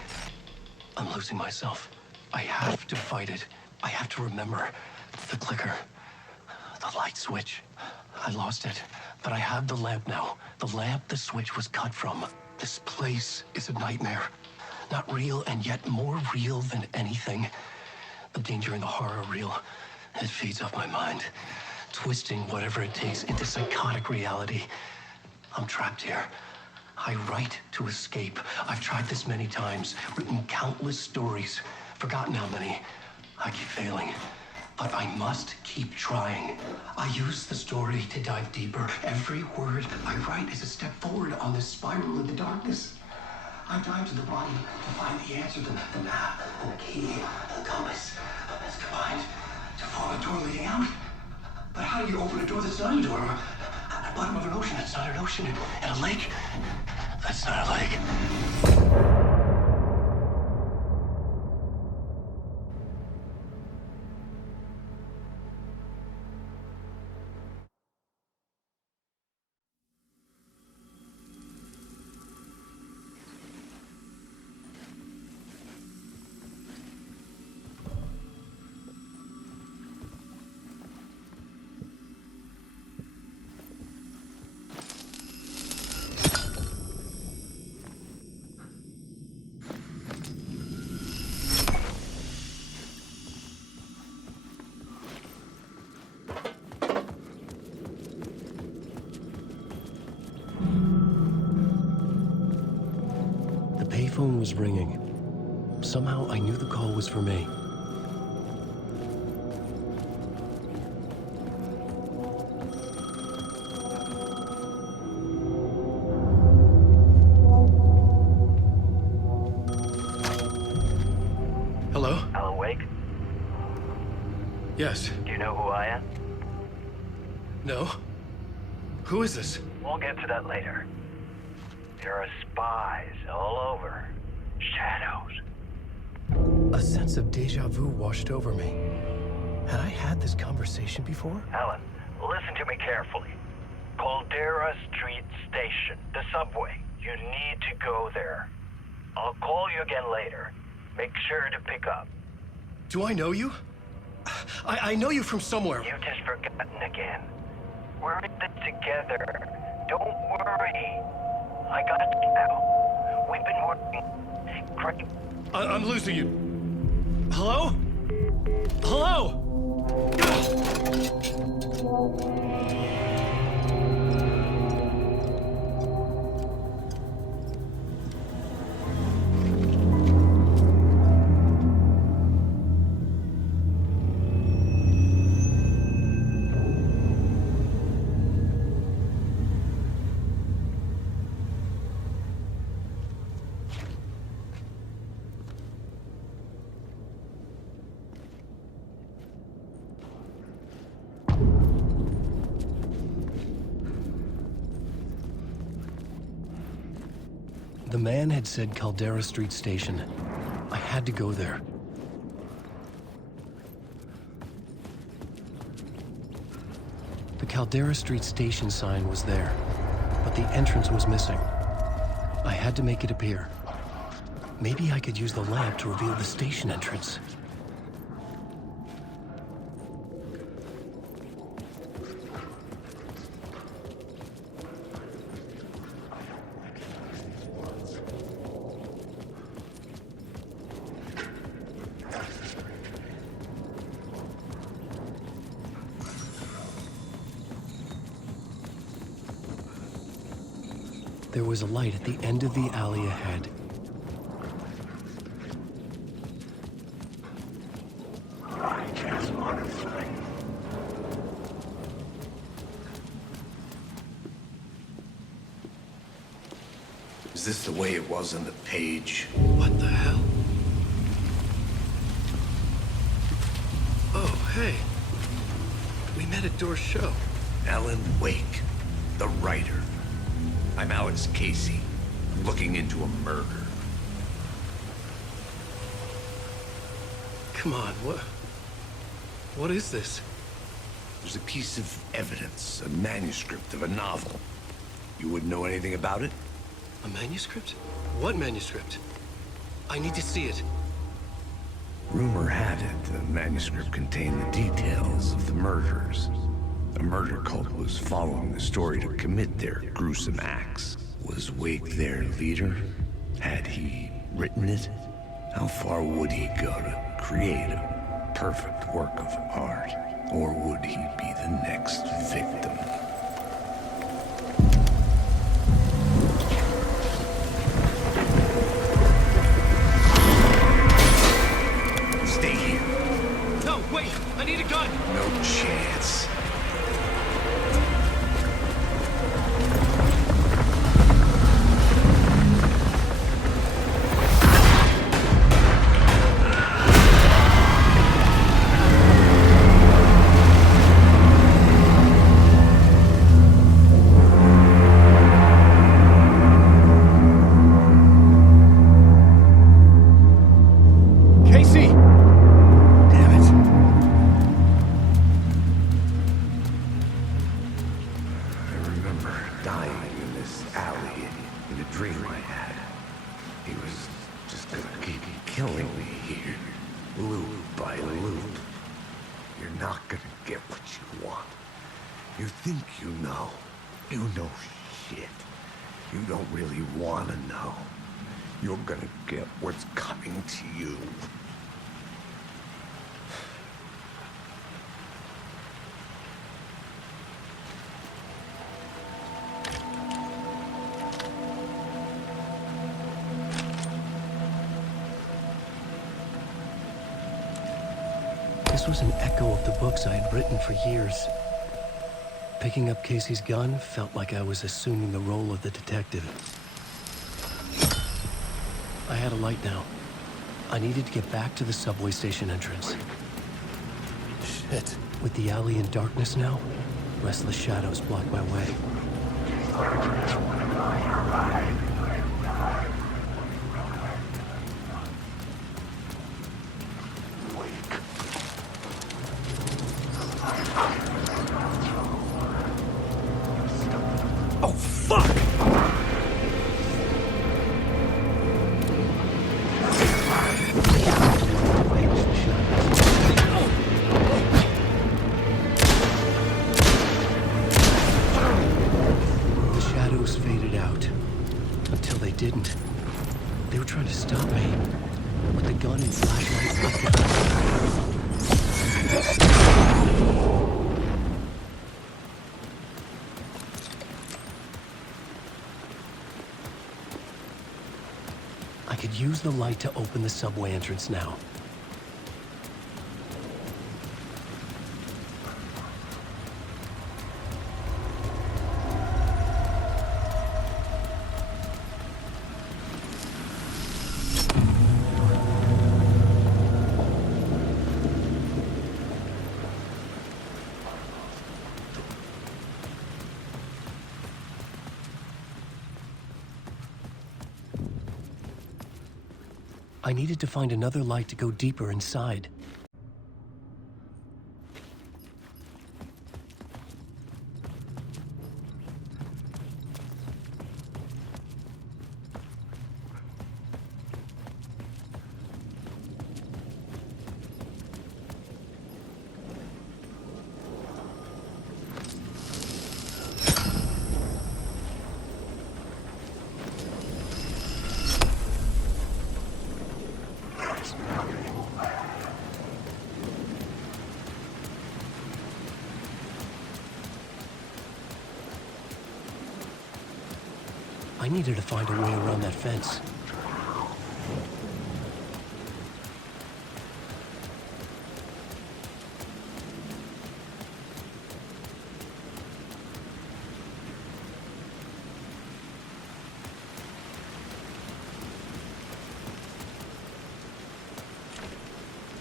I'm losing myself. I have to fight it. I have to remember. The clicker. The light switch. I lost it. But I have the lamp now. The lamp the switch was cut from. This place is a nightmare. Not real, and yet more real than anything. The danger and the horror are real. It feeds off my mind. Twisting whatever it takes into psychotic reality. I'm trapped here. I write to escape. I've tried this many times, written countless stories, forgotten how many. I keep failing, but I must keep trying. I use the story to dive deeper. Every word I write is a step forward on this spiral in the darkness. I dive to the body to find the answer, the map, and the key, and the compass. It's combined to form a door leading out. But how do you open a door that's not a door? At the bottom of an ocean, that's not an ocean. And a lake, that's not a lake. phone was ringing. Somehow I knew the call was for me. Hello? Alan Wake? Yes. Do you know who I am? No? Who is this? We'll get to that later. There are spies all over. Shadows. A sense of deja vu washed over me. Had I had this conversation before? Alan, listen to me carefully. Caldera Street Station, the subway. You need to go there. I'll call you again later. Make sure to pick up. Do I know you? I know you from somewhere. You've just forgotten again. We're in this together. Don't worry. I got you now. We've been working. Great. I'm losing you. Hello? Hello? The man had said Caldera Street Station. I had to go there. The Caldera Street Station sign was there, but the entrance was missing. I had to make it appear. Maybe I could use the lamp to reveal the station entrance. There was a light at the end of the alley ahead. Is this the way it was on the page? What the hell? Oh, hey. We met at Door's show. Alan Wake, the writer. I'm Alex Casey. I'm looking into a murder. Come on, what is this? There's a piece of evidence, a manuscript of a novel. You wouldn't know anything about it? A manuscript? What manuscript? I need to see it. Rumor had it the manuscript contained the details of the murders. A murder cult was following the story to commit their gruesome acts. Was Wake their leader? Had he written it? How far would he go to create a perfect work of art? Or would he be the next victim? Stay here. No, wait! I need a gun! No chance. Casey! Damn it. I remember dying in this alley in a dream I had. He was just gonna keep killing me here, loop by loop. You're not gonna get what you want. You think you know. You know shit. You don't really want to know. You're gonna get what's coming to you. This was an echo of the books I had written for years. Picking up Casey's gun felt like I was assuming the role of the detective. I had a light now. I needed to get back to the subway station entrance. Shit. With the alley in darkness now, restless shadows blocked my way. Oh, fuck! The shadows faded out. Until they didn't. They were trying to stop me. With the gun and flashlight I've got. I could use the light to open the subway entrance now. I needed to find another light to go deeper inside. I needed to find a way around that fence.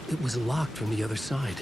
It was locked from the other side.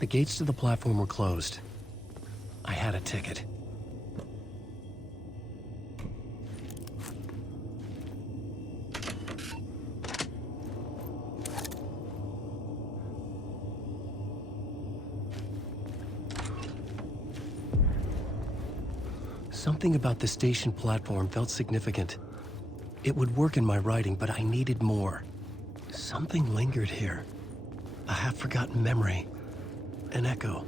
The gates to the platform were closed. I had a ticket. Something about the station platform felt significant. It would work in my writing, but I needed more. Something lingered here. A half-forgotten memory. An echo.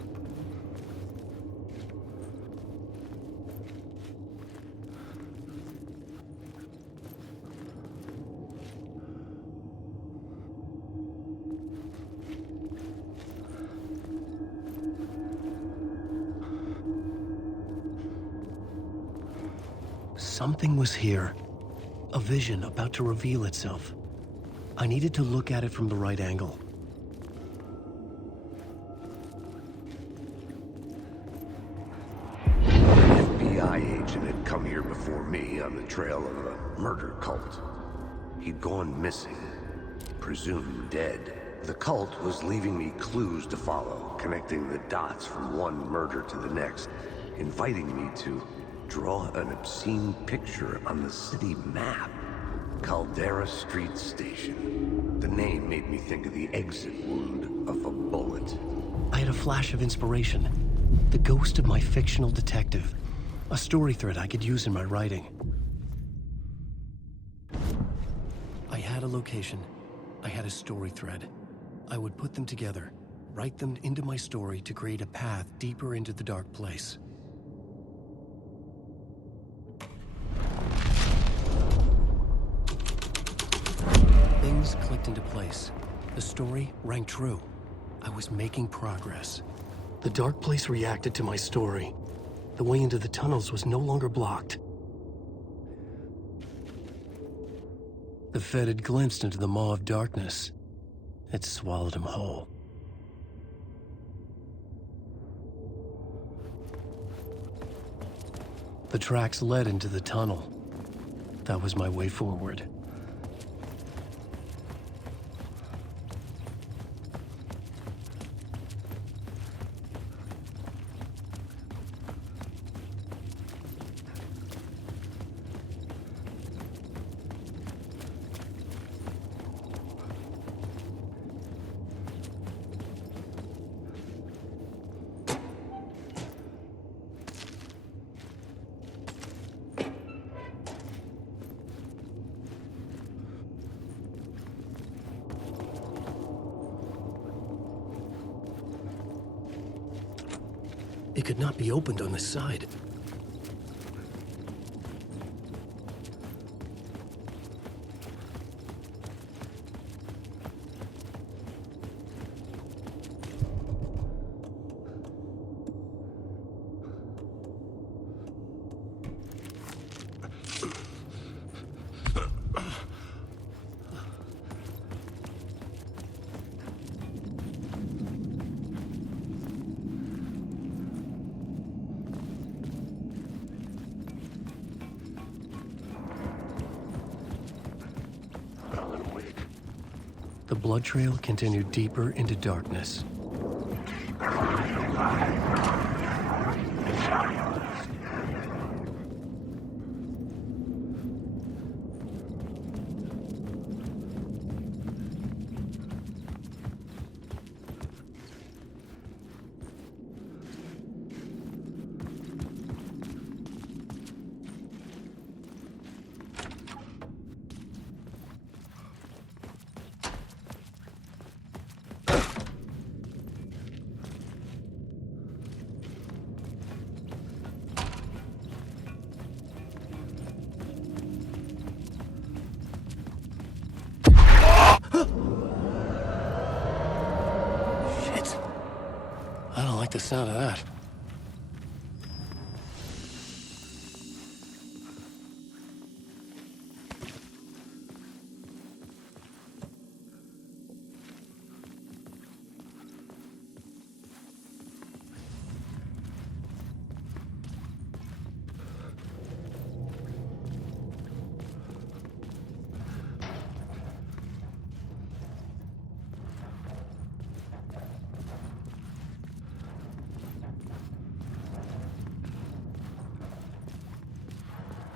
Something was here. A vision about to reveal itself. I needed to look at it from the right angle. Agent had come here before me on the trail of a murder cult. He'd gone missing, presumed dead. The cult was leaving me clues to follow, connecting the dots from one murder to the next, inviting me to draw an obscene picture on the city map. Caldera Street Station. The name made me think of the exit wound of a bullet. I had a flash of inspiration. The ghost of my fictional detective. A story thread I could use in my writing. I had a location. I had a story thread. I would put them together, write them into my story to create a path deeper into the dark place. Things clicked into place. The story rang true. I was making progress. The dark place reacted to my story. The way into the tunnels was no longer blocked. The Fed had glimpsed into the maw of darkness. It swallowed him whole. The tracks led into the tunnel. That was my way forward. It could not be opened on this side. The blood trail continued deeper into darkness. I don't like the sound of that.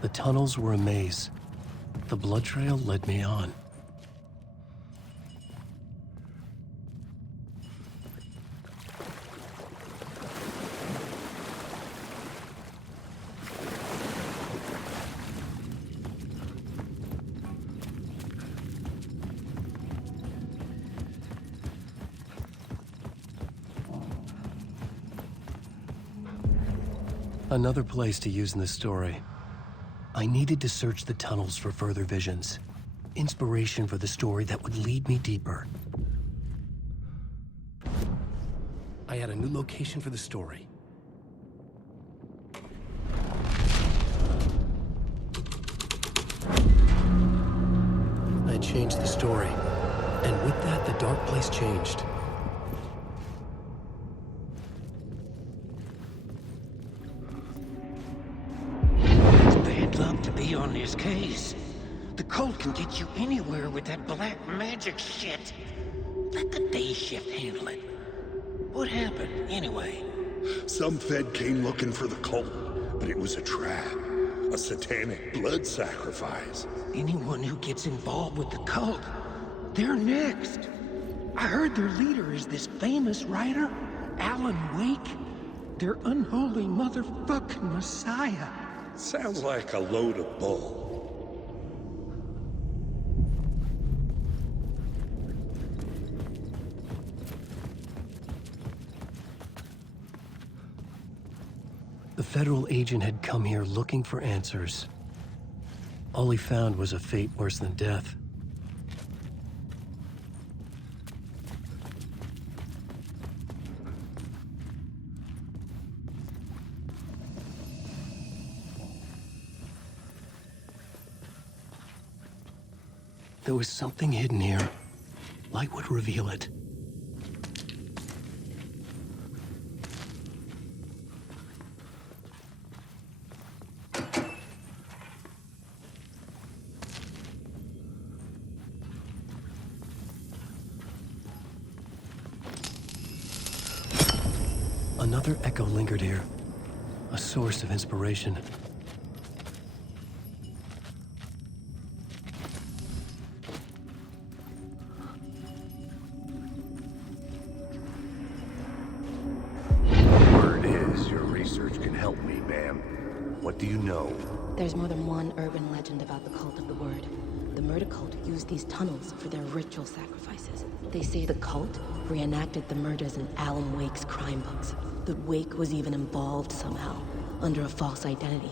The tunnels were a maze. The blood trail led me on. Another place to use in this story. I needed to search the tunnels for further visions. Inspiration for the story that would lead me deeper. I had a new location for the story. I changed the story, and with that, the dark place changed. To be on this case. The cult can get you anywhere with that black magic shit. Let the day shift handle it. What happened, anyway? Some Fed came looking for the cult, but it was a trap. A satanic blood sacrifice. Anyone who gets involved with the cult, they're next. I heard their leader is this famous writer, Alan Wake. Their unholy motherfucking messiah. Sounds like a load of bull. The federal agent had come here looking for answers. All he found was a fate worse than death. There was something hidden here. Light would reveal it. Another echo lingered here, a source of inspiration. Word is your research can help me, ma'am. What do you know? There's more than one urban legend about the Cult of the Word. The murder cult used these tunnels for their ritual sacrifices. They say the cult reenacted the murders in Alan Wake's crime books. That Wake was even involved somehow, under a false identity.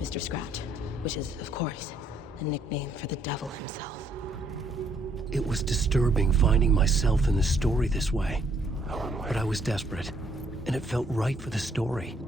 Mr. Scratch, which is, of course, a nickname for the devil himself. It was disturbing finding myself in the story this way. But I was desperate, and it felt right for the story.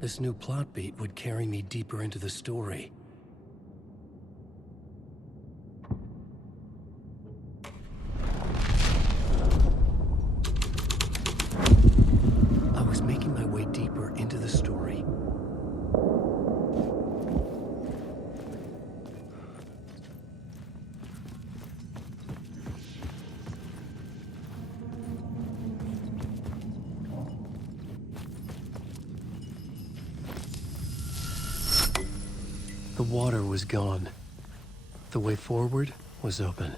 This new plot beat would carry me deeper into the story. I was making my way deeper into the story. The water was gone. The way forward was open.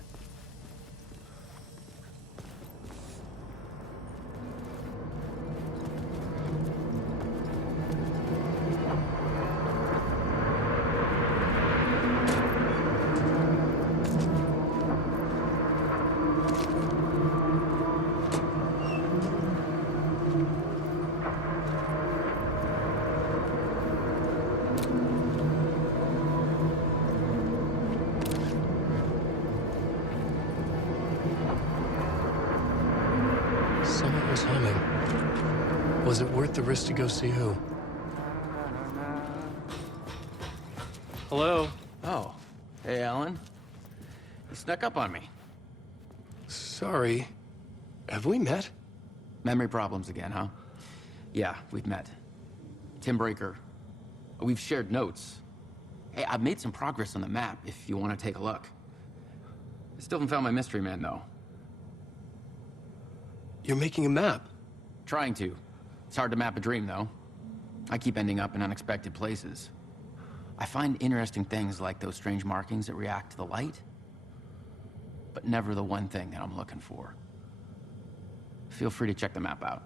Someone was humming. Was it worth the risk to go see who? Hello? Oh. Hey, Alan. You snuck up on me. Sorry. Have we met? Memory problems again, huh? Yeah, we've met. Tim Breaker. We've shared notes. Hey, I've made some progress on the map if you want to take a look. I still haven't found my mystery man, though. You're making a map? Trying to. It's hard to map a dream, though. I keep ending up in unexpected places. I find interesting things like those strange markings that react to the light, but never the one thing that I'm looking for. Feel free to check the map out.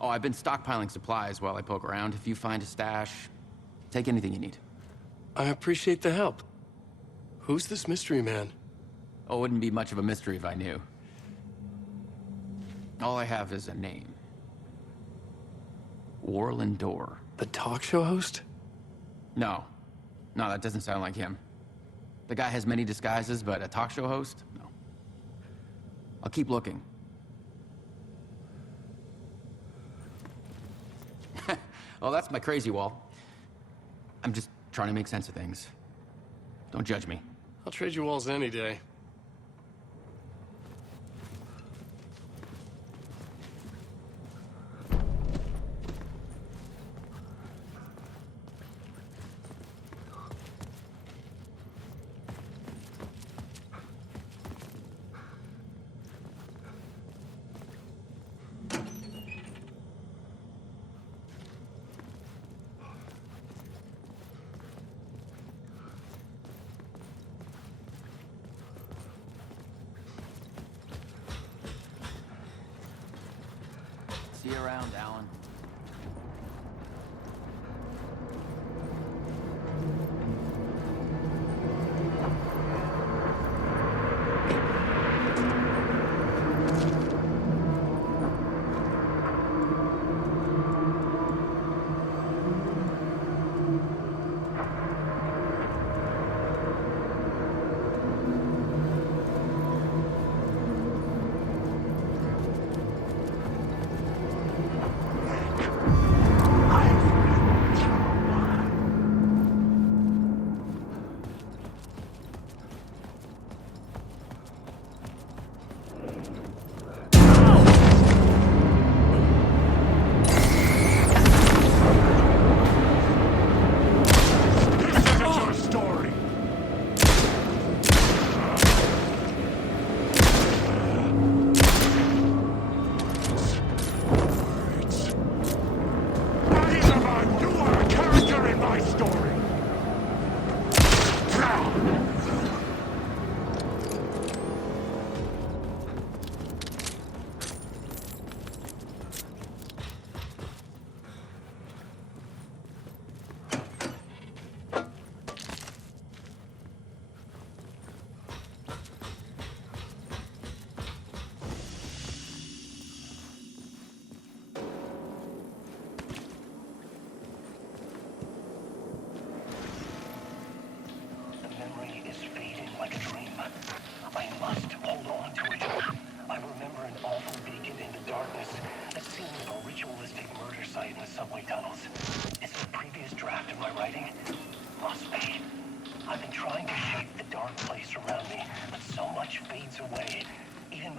Oh, I've been stockpiling supplies while I poke around. If you find a stash, take anything you need. I appreciate the help. Who's this mystery man? Oh, it wouldn't be much of a mystery if I knew. All I have is a name. Warland Dorr. The talk show host? No. No, that doesn't sound like him. The guy has many disguises, but a talk show host? No. I'll keep looking. Oh, that's my crazy wall. I'm just trying to make sense of things. Don't judge me. I'll trade you walls any day. See you around, Alan.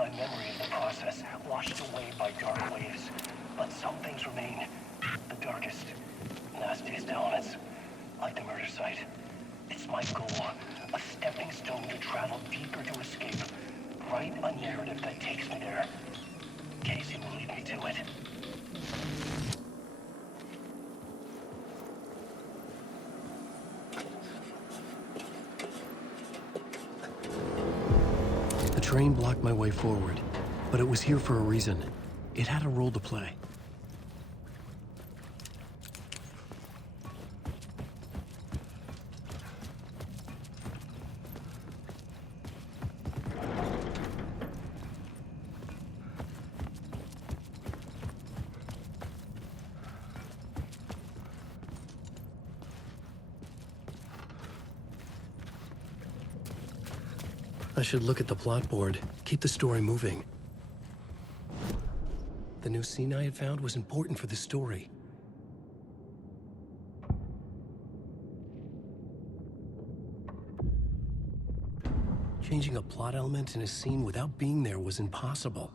My memory of the process washed away by dark waves. But some things remain. The darkest, nastiest elements, like the murder site. It's my goal, a stepping stone to travel deeper to escape. Write a narrative that takes me there. Casey will lead me to it. The train blocked my way forward, but it was here for a reason. It had a role to play. I should look at the plot board, keep the story moving. The new scene I had found was important for the story. Changing a plot element in a scene without being there was impossible.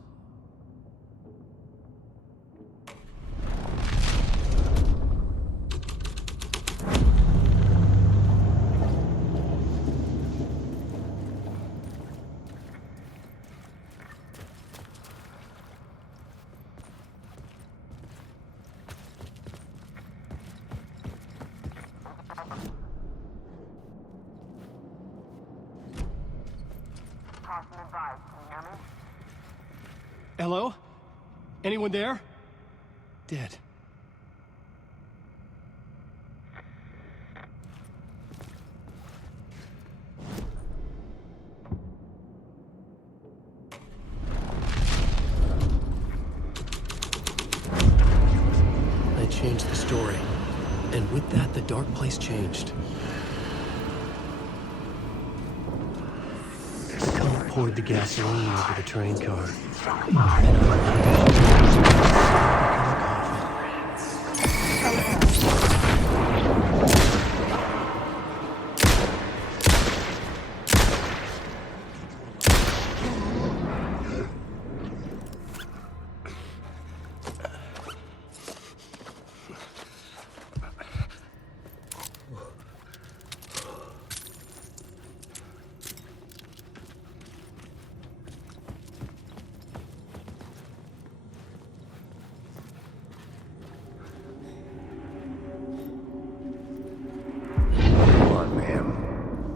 Hello? Anyone there? Dead. I changed the story. And with that, the dark place changed. The cult poured the gasoline over the train car.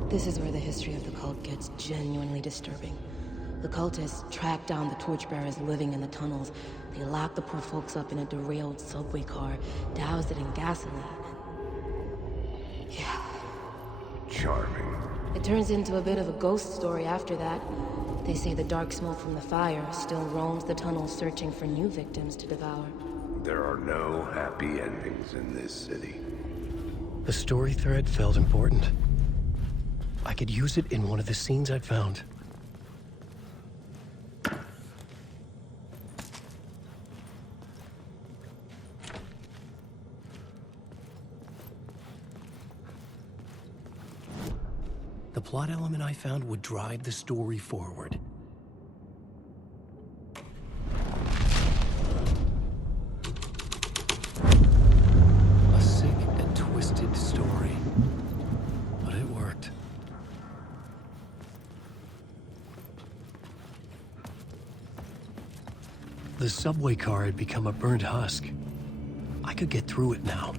This is where the history of the cult gets genuinely disturbing. The cultists tracked down the torchbearers living in the tunnels. They locked the poor folks up in a derailed subway car, doused it in gasoline. Yeah. Charming. It turns into a bit of a ghost story after that. They say the dark smoke from the fire still roams the tunnels searching for new victims to devour. There are no happy endings in this city. The story thread felt important. I could use it in one of the scenes I'd found. The plot element I found would drive the story forward. A sick and twisted story. But it worked. The subway car had become a burnt husk. I could get through it now.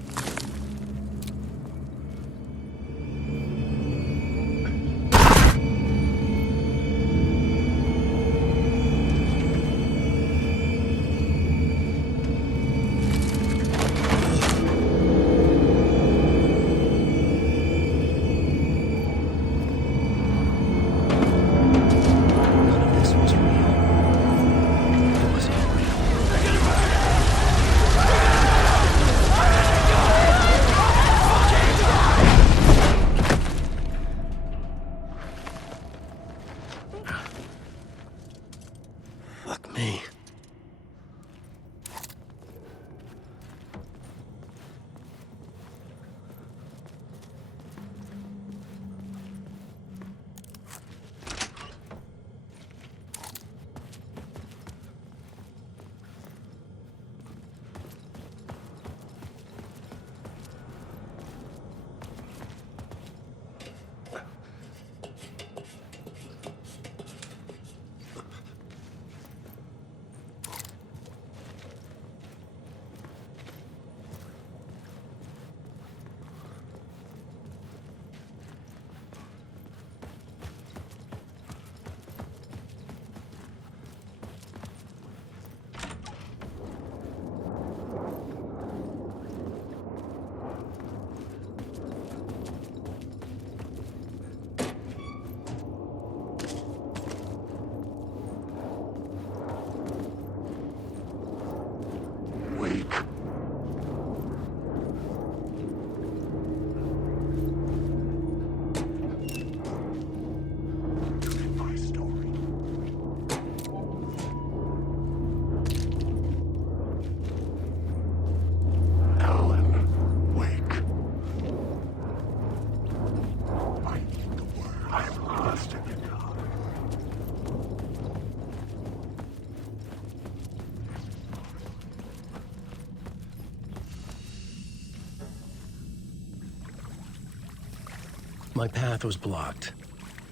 My path was blocked.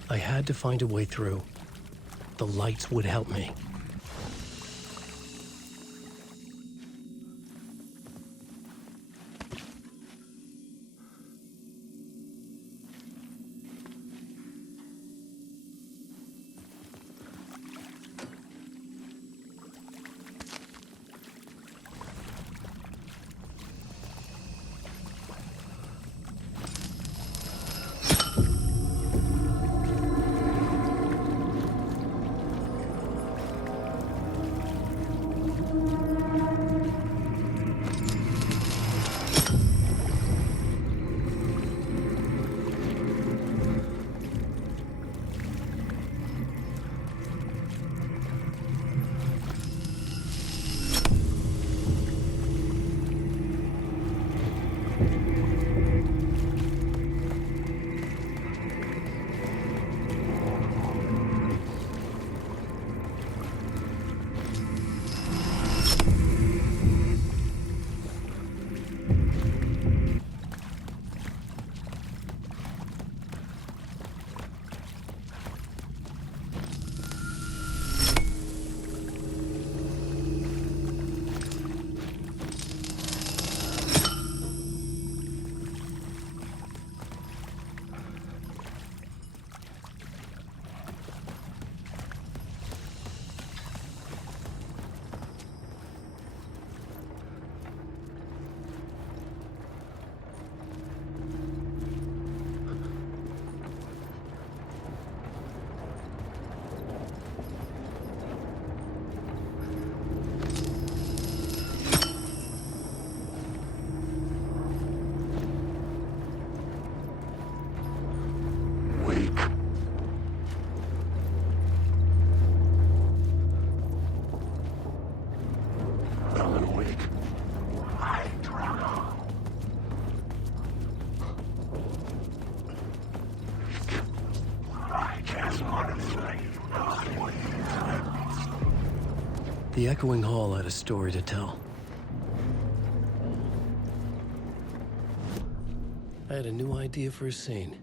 I had to find a way through. The lights would help me. The echoing hall had a story to tell. I had a new idea for a scene.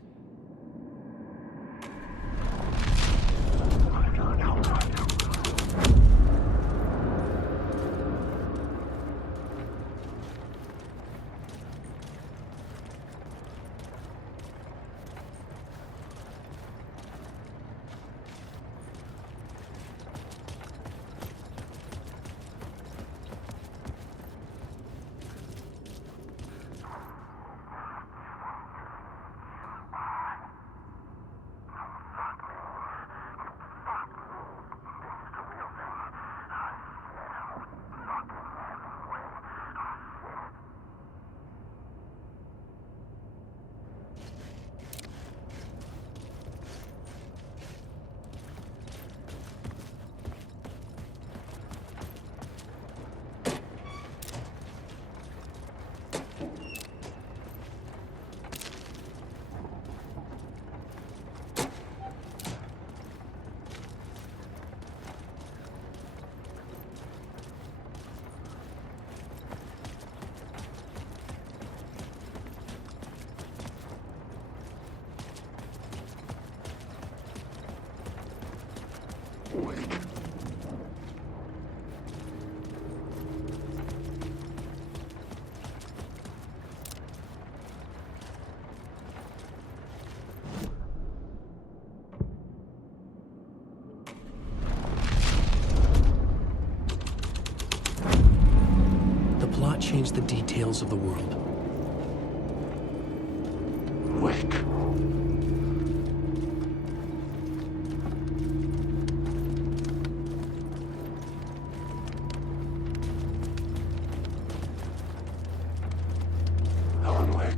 Change the details of the world. Wake. Alan Wake.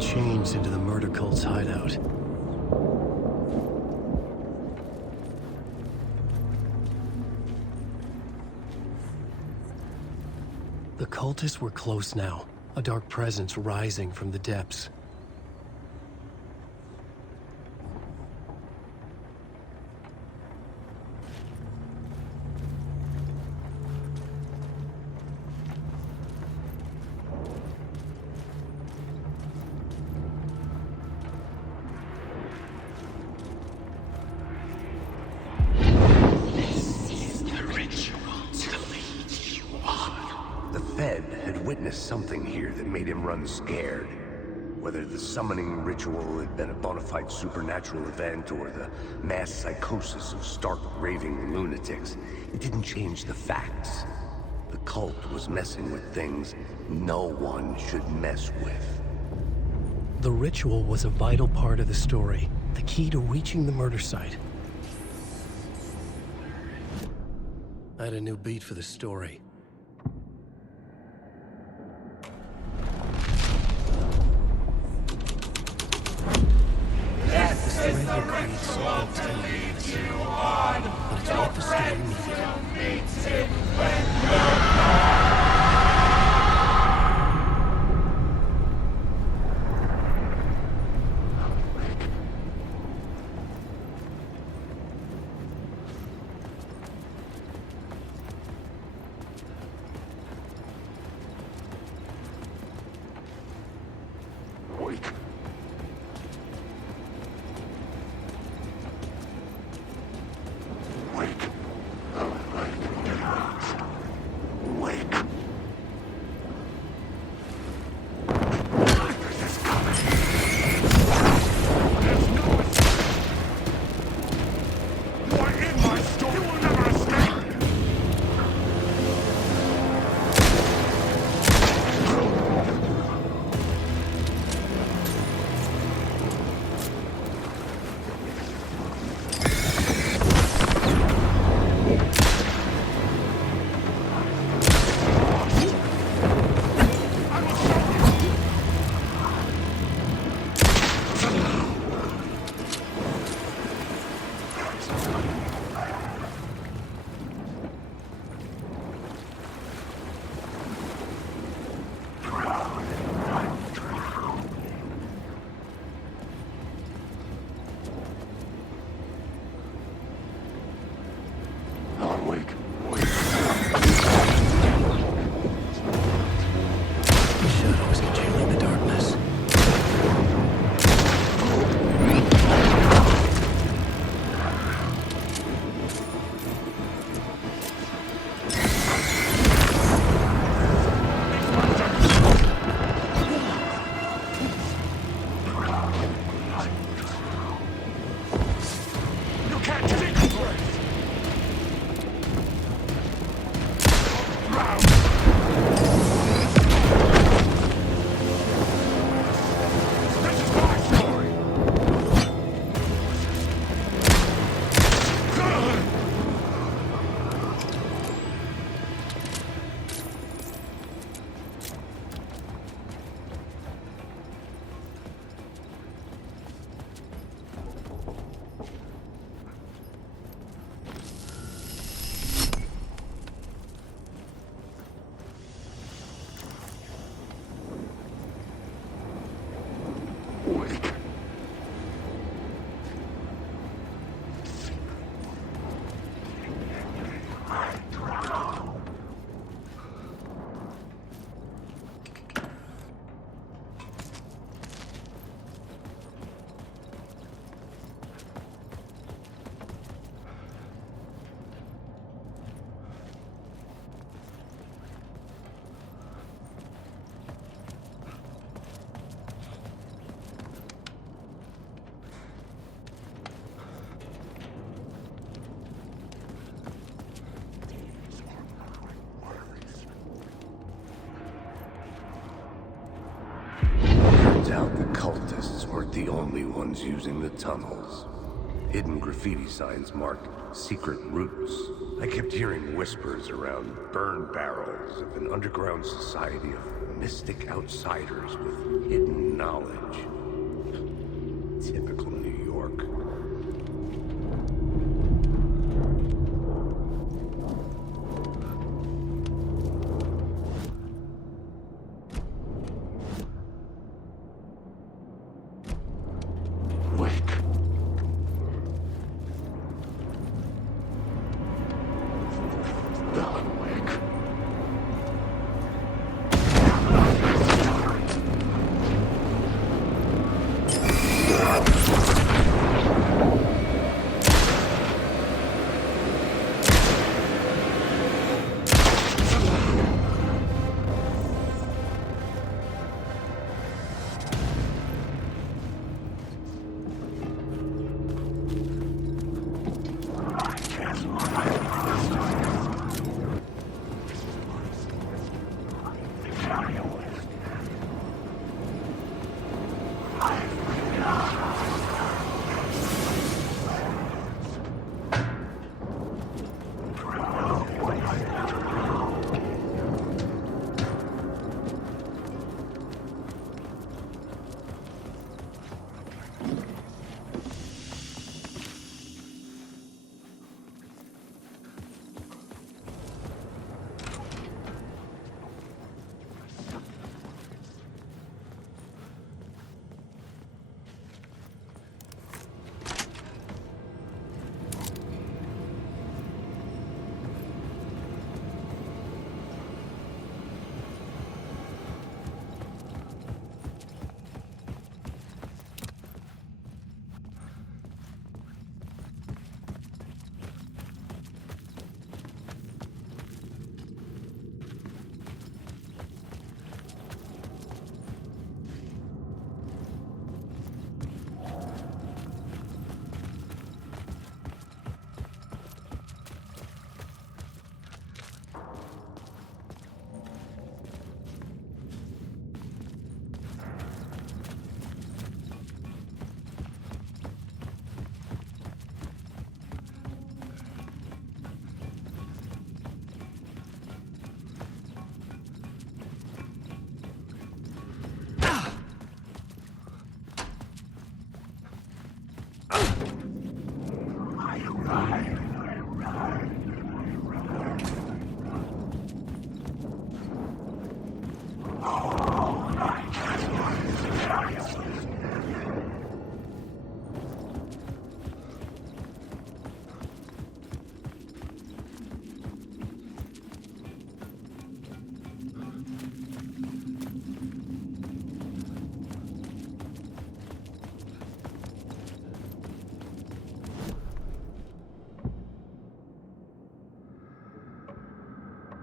Changed into the murder cult's hideout. The cultists were close now. a dark presence rising from the depths. Something here that made him run scared. Whether the summoning ritual had been a bona fide supernatural event or the mass psychosis of stark raving lunatics, it didn't change the facts. The cult was messing with things no one should mess with. The ritual was a vital part of the story, the key to reaching the murder site. I had a new beat for the story. But it's what the story needed. Turns out the cultists weren't the only ones using the tunnels. Hidden graffiti signs marked secret routes. I kept hearing whispers around burn barrels of an underground society of mystic outsiders with hidden knowledge. Typical New York.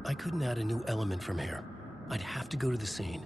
I couldn't add a new element from here. I'd have to go to the scene.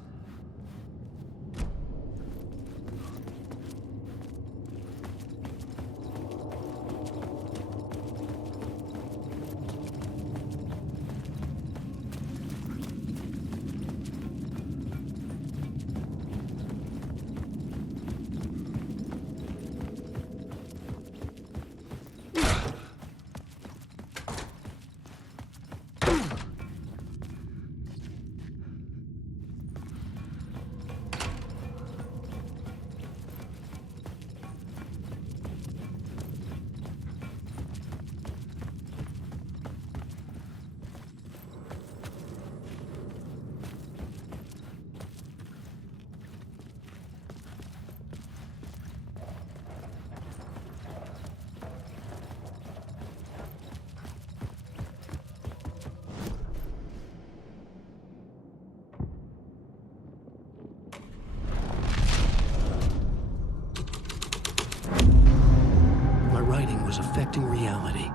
Was affecting reality.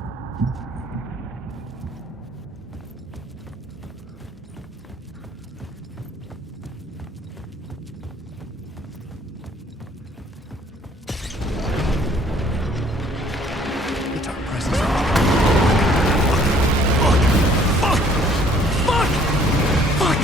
The dark presence. Fuck!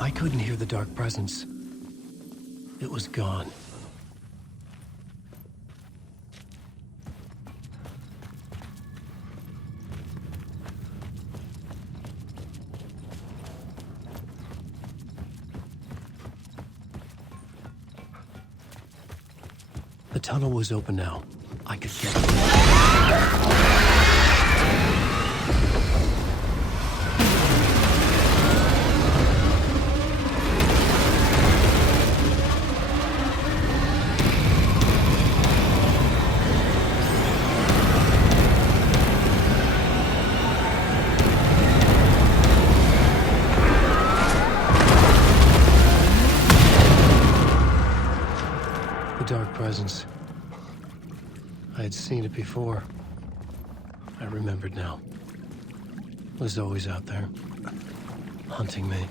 I couldn't hear the dark presence. It was gone. The tunnel was open now. I could get through. presence. I had seen it before. I remembered now. It was always out there, hunting me.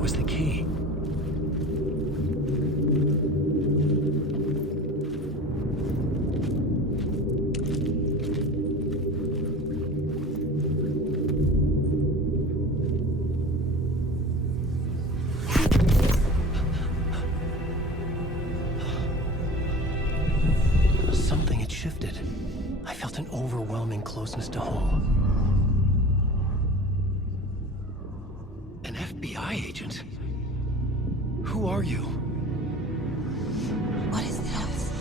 Was the key. Something had shifted. I felt an overwhelming closeness to home. An FBI agent? Who are you? What is this?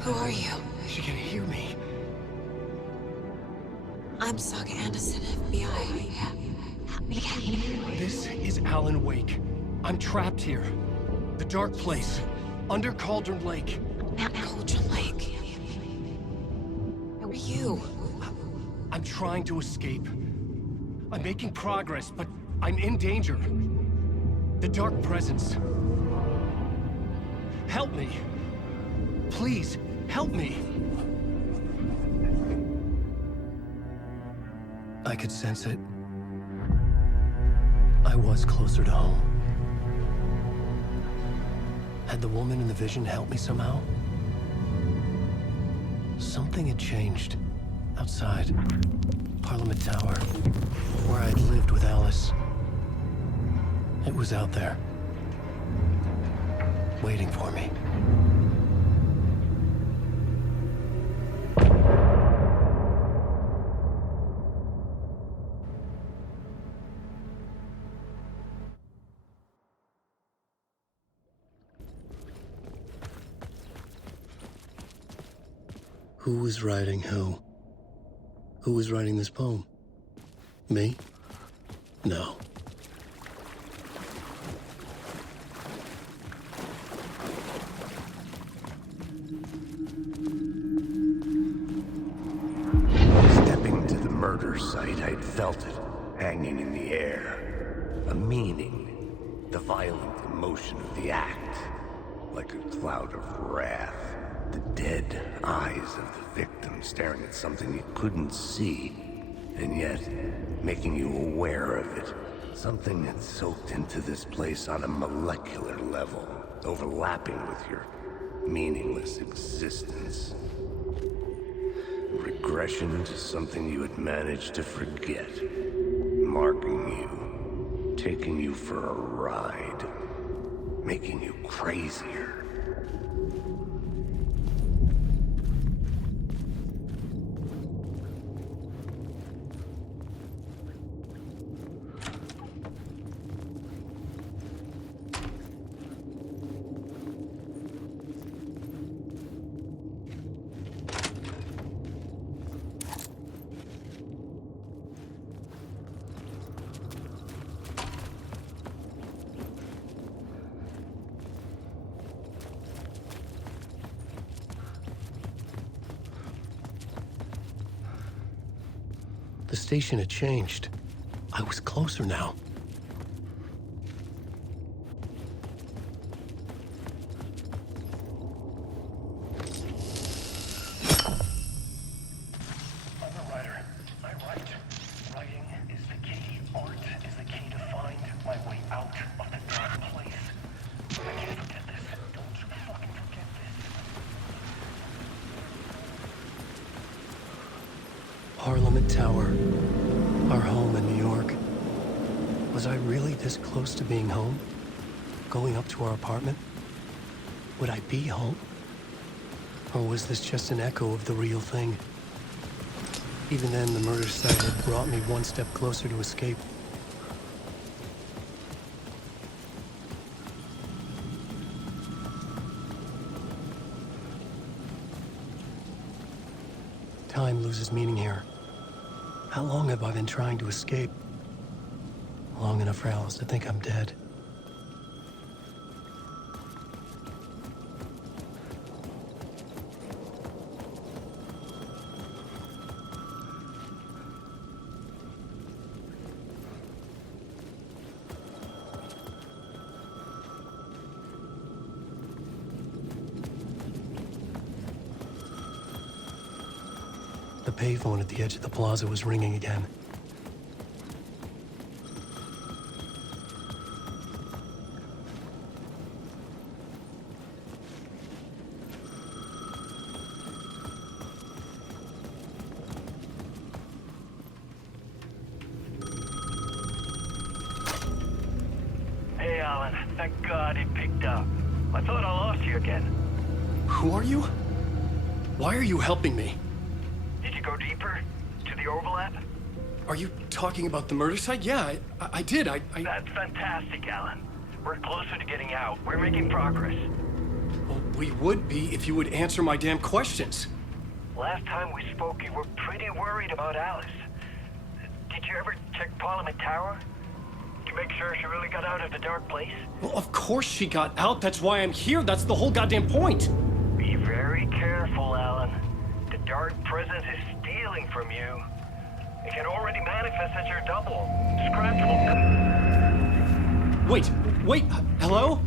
Who are you? She can hear me. I'm Saga Anderson, FBI. This is Alan Wake. I'm trapped here. The dark place. Under Cauldron Lake. Cauldron Lake? Who are you? I'm trying to escape. I'm making progress, but I'm in danger. The dark presence. Help me. Please, help me. I could sense it. I was closer to home. Had the woman in the vision helped me somehow? Something had changed. Outside. Parliament Tower. Where I'd lived with Alice. It was out there. Waiting for me. Who was writing who? Who was writing this poem? Me? No. Stepping to the murder site, I'd felt it, hanging in the air. A meaning, the violent emotion of the act, like a cloud of wrath. The dead eyes of the victim staring at something you couldn't see, and yet making you aware of it. Something that soaked into this place on a molecular level, overlapping with your meaningless existence. Regression to something you had managed to forget, marking you, taking you for a ride, making you crazier. The station had changed. I was closer now. I'm a writer. I write. Writing is the key. Art is the key to find my way out of the dark place. I can't forget this. Don't you fucking forget this. Parliament Tower. Our home in New York. Was I really this close to being home? Going up to our apartment? Would I be home? Or was this just an echo of the real thing? Even then, the murder site had brought me one step closer to escape. Time loses meaning here. How long have I been trying to escape? Long enough for Alice to think I'm dead. The payphone at the edge of the plaza was ringing again. Hey, Alan. Thank God it picked up. I thought I lost you again. Who are you? Why are you helping me? Did you go deeper? To the overlap? Are you talking about the murder site? Yeah, I did. That's fantastic, Alan. We're closer to getting out. We're making progress. Well, we would be if you would answer my damn questions. Last time we spoke, you were pretty worried about Alice. Did you ever check Parliament Tower? To make sure she really got out of the dark place? Well, of course she got out. That's why I'm here. That's the whole goddamn point. Be very careful, Alan. The dark presence is stealing from you. It can already manifest as your double. Scratch will... Wait, hello?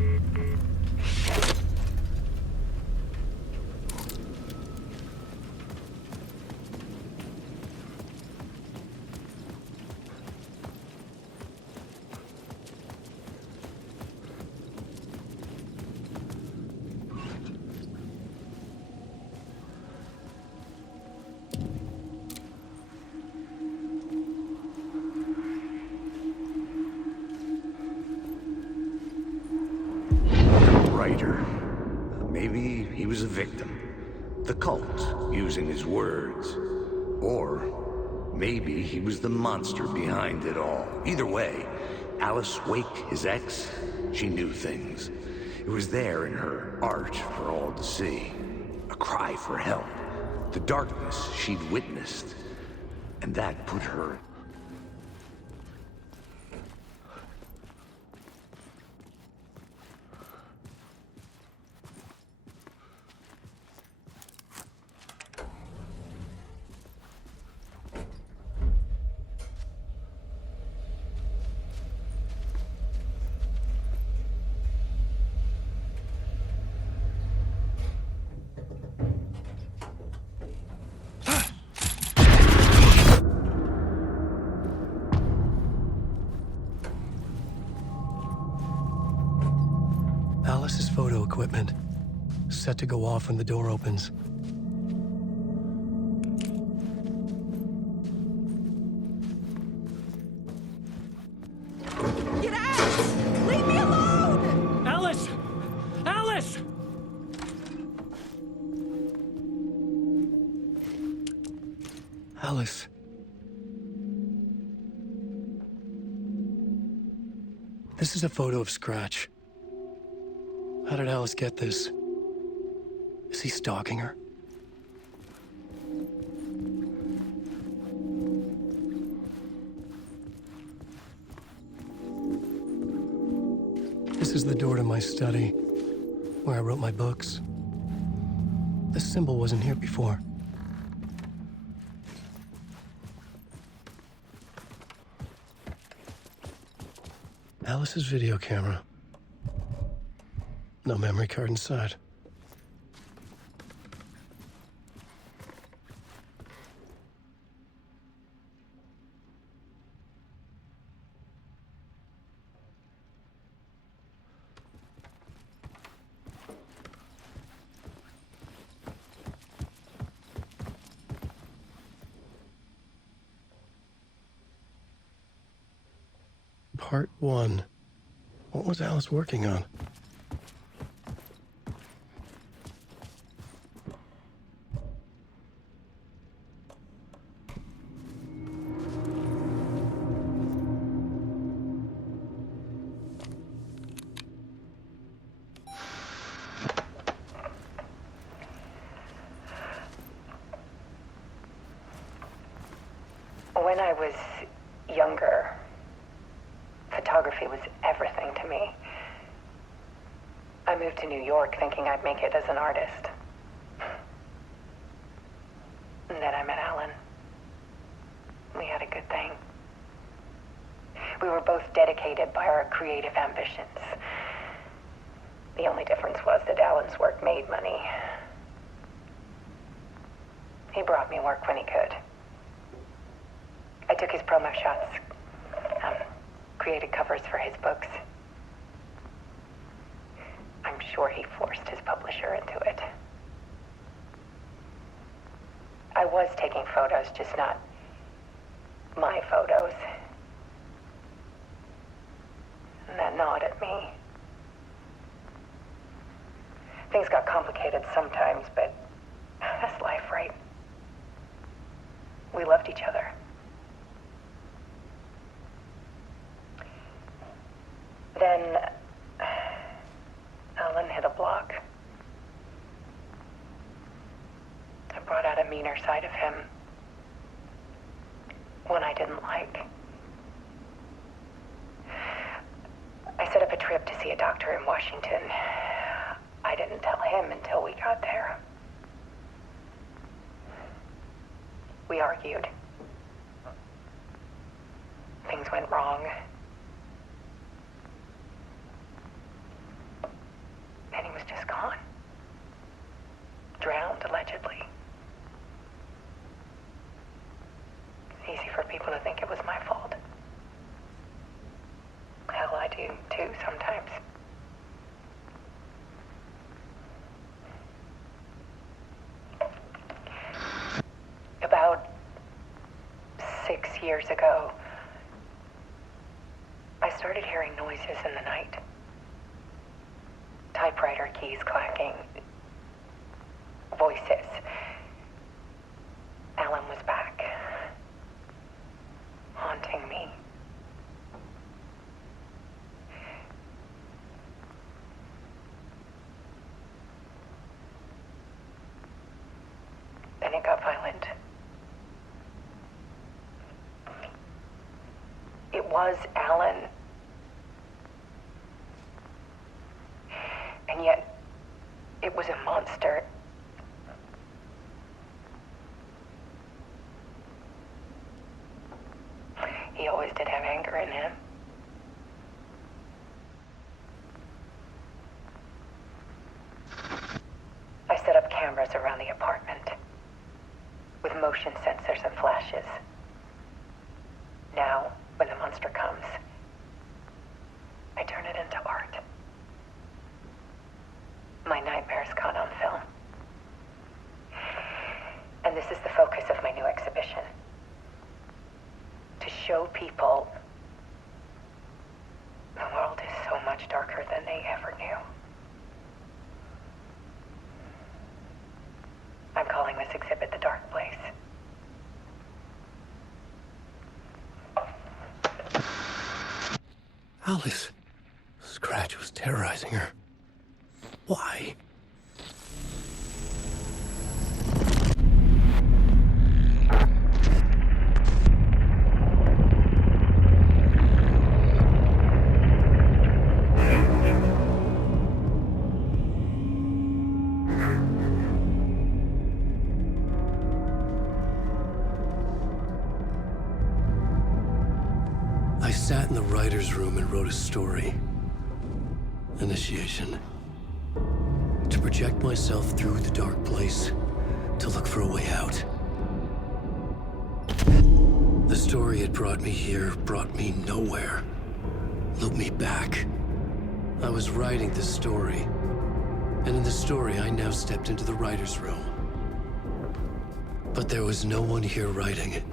Maybe he was a victim. The cult, using his words. Or maybe he was the monster behind it all. Either way, Alice Wake, his ex, she knew things. It was there in her art for all to see. A cry for help. The darkness she'd witnessed. And that put her... Alice's photo equipment, set to go off when the door opens. Get out! Leave me alone! Alice! Alice! Alice. This is a photo of Scratch. How did Alice get this? Is he stalking her? This is the door to my study, where I wrote my books. This symbol wasn't here before. Alice's video camera. No memory card inside. Part 1. What was Alice working on? I moved to New York thinking I'd make it as an artist. And then I met Alan. We had a good thing. We were both dedicated by our creative ambitions. The only difference was that Alan's work made money. He brought me work when he could. I took his promo shots, created covers for his books. I'm sure he forced his publisher into it. I was taking photos, just not my photos. And that gnawed at me. Things got complicated sometimes, but that's life, right? We loved each other. Then Alan hit a block. I brought out a meaner side of him. One I didn't like. I set up a trip to see a doctor in Washington. I didn't tell him until we got there. We argued. Things went wrong. And he was just gone. Drowned, allegedly. It's easy for people to think it was my fault. Hell, I do too sometimes. About 6 years ago, I started hearing noises in the night. Typewriter keys clacking. Voices. Alan was back. Haunting me. Then it got violent. It was Alan. And yet, it was a monster. He always did have anger in him. I set up cameras around the apartment with motion sensors and flashes. Now, when the monster comes, I turn it into art. My nightmares caught on film. And this is the focus of my new exhibition. To show people the world is so much darker than they ever knew. I'm calling this exhibit The Dark Place. Alice. Scratch was terrorizing her. Why? I sat in the writer's room and wrote a story. Initiation. To project myself through the dark place, to look for a way out. The story had brought me here, brought me nowhere. Looped me back. I was writing the story. And in the story, I now stepped into the writer's room. But there was no one here writing it.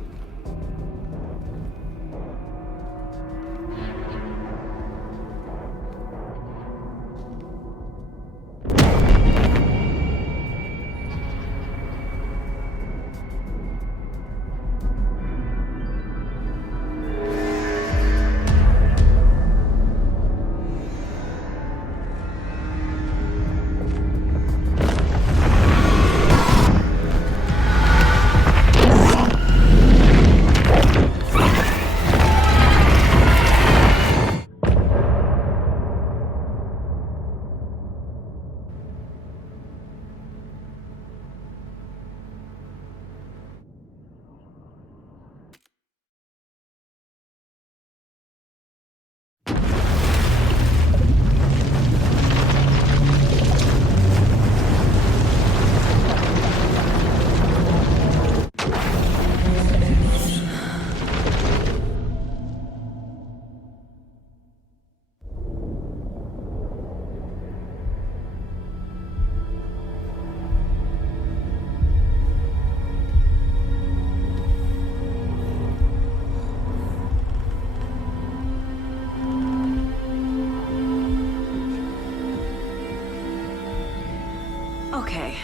Okay,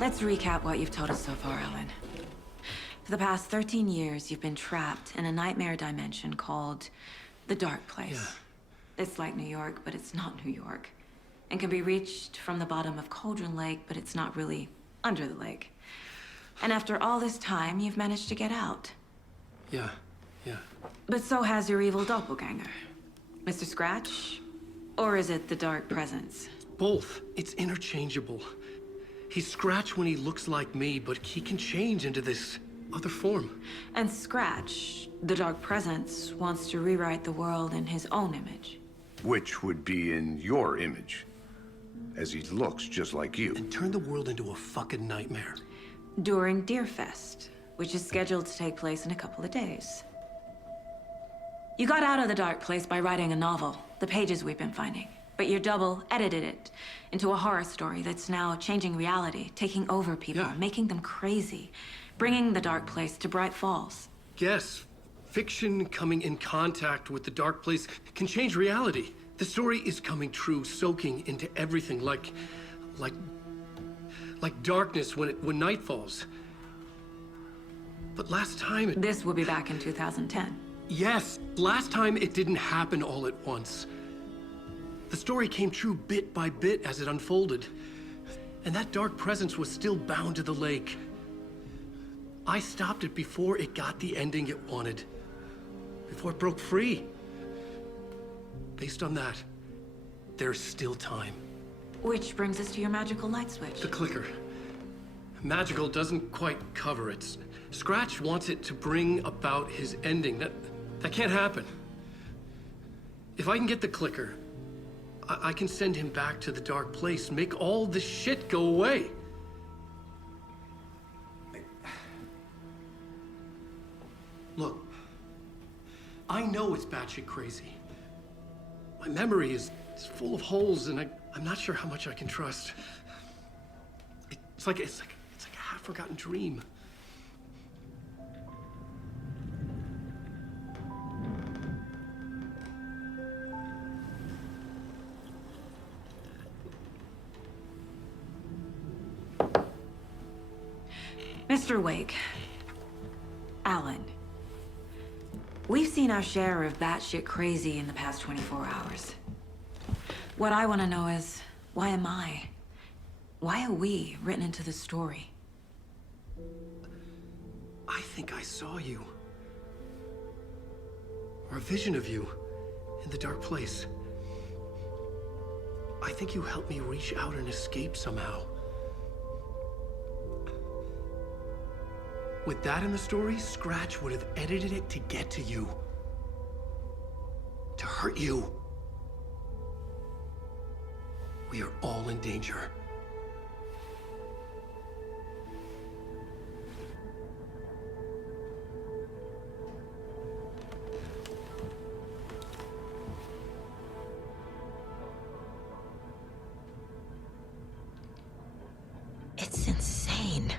let's recap what you've told us so far, Alan. For the past 13 years, you've been trapped in a nightmare dimension called the Dark Place. Yeah. It's like New York, but it's not New York. And can be reached from the bottom of Cauldron Lake, but it's not really under the lake. And after all this time, you've managed to get out. Yeah. But so has your evil doppelganger. Mr. Scratch? Or is it the Dark Presence? Both. It's interchangeable. He's Scratch when he looks like me, but he can change into this other form. And Scratch, the Dark Presence, wants to rewrite the world in his own image. Which would be in your image, as he looks just like you. And turn the world into a fucking nightmare. During Deerfest, which is scheduled to take place in a couple of days. You got out of the Dark Place by writing a novel, the pages we've been finding. But your double edited it into a horror story that's now changing reality, taking over people, making them crazy, bringing the Dark Place to Bright Falls. Yes, fiction coming in contact with the Dark Place can change reality. The story is coming true, soaking into everything, like darkness when night falls. But last time This will be back in 2010. Yes, last time it didn't happen all at once. The story came true bit by bit as it unfolded. And that dark presence was still bound to the lake. I stopped it before it got the ending it wanted. Before it broke free. Based on that, there's still time. Which brings us to your magical light switch. The clicker. Magical doesn't quite cover it. Scratch wants it to bring about his ending. That can't happen. If I can get the clicker, I can send him back to the Dark Place, make all this shit go away. Look, I know it's batshit crazy. My memory is full of holes, and I'm not sure how much I can trust. It's like a half-forgotten dream. Mr. Wake, Alan, we've seen our share of batshit crazy in the past 24 hours. What I want to know is, why am I? Why are we written into the story? I think I saw you. Or a vision of you in the Dark Place. I think you helped me reach out and escape somehow. With that in the story, Scratch would have edited it to get to you. To hurt you. We are all in danger. It's insane.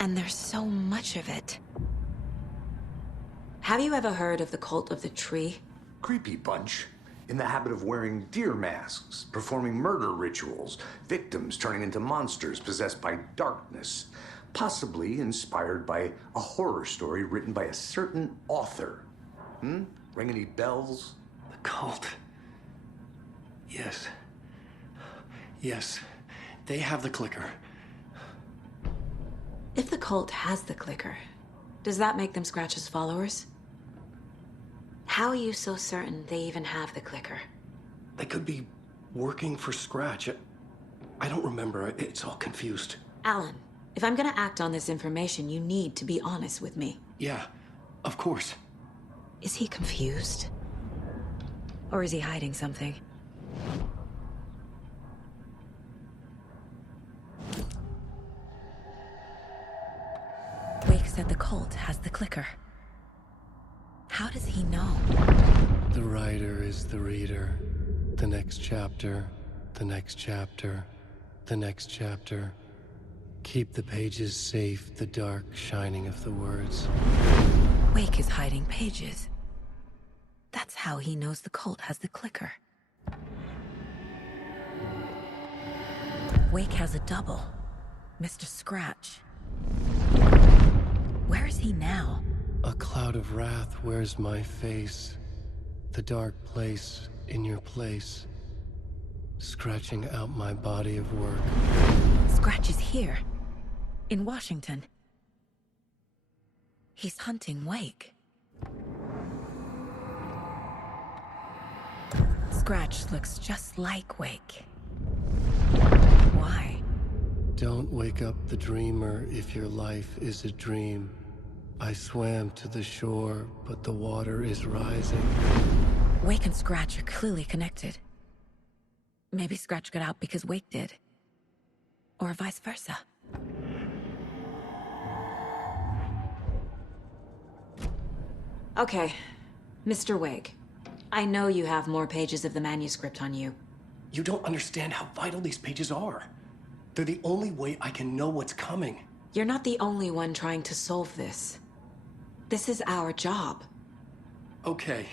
And there's so much of it. Have you ever heard of the Cult of the Tree? Creepy bunch. In the habit of wearing deer masks, performing murder rituals, victims turning into monsters possessed by darkness, possibly inspired by a horror story written by a certain author. Ring any bells? The cult. Yes. Yes. They have the clicker. If the cult has the clicker, does that make them Scratch's followers? How are you so certain they even have the clicker? They could be working for Scratch. I don't remember. It's all confused. Alan, if I'm gonna act on this information, you need to be honest with me. Yeah, of course. Is he confused? Or is he hiding something? Wake said the cult has the clicker. How does he know? The writer is the reader. The next chapter, the next chapter, the next chapter. Keep the pages safe, the dark shining of the words. Wake is hiding pages. That's how he knows the cult has the clicker. Wake has a double. Mr. Scratch. Where is he now? A cloud of wrath wears my face. The dark place in your place. Scratching out my body of work. Scratch is here. In Washington. He's hunting Wake. Scratch looks just like Wake. Why? Don't wake up the dreamer if your life is a dream. I swam to the shore, but the water is rising. Wake and Scratch are clearly connected. Maybe Scratch got out because Wake did. Or vice versa. Okay, Mr. Wake. I know you have more pages of the manuscript on you. You don't understand how vital these pages are. They're the only way I can know what's coming. You're not the only one trying to solve this. This is our job. Okay.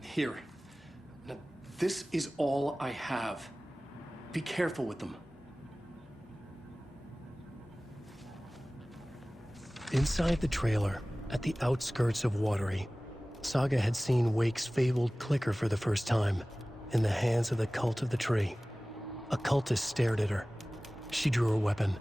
Here. Now, this is all I have. Be careful with them. Inside the trailer, at the outskirts of Watery, Saga had seen Wake's fabled clicker for the first time, in the hands of the Cult of the Tree. A cultist stared at her. She drew her weapon.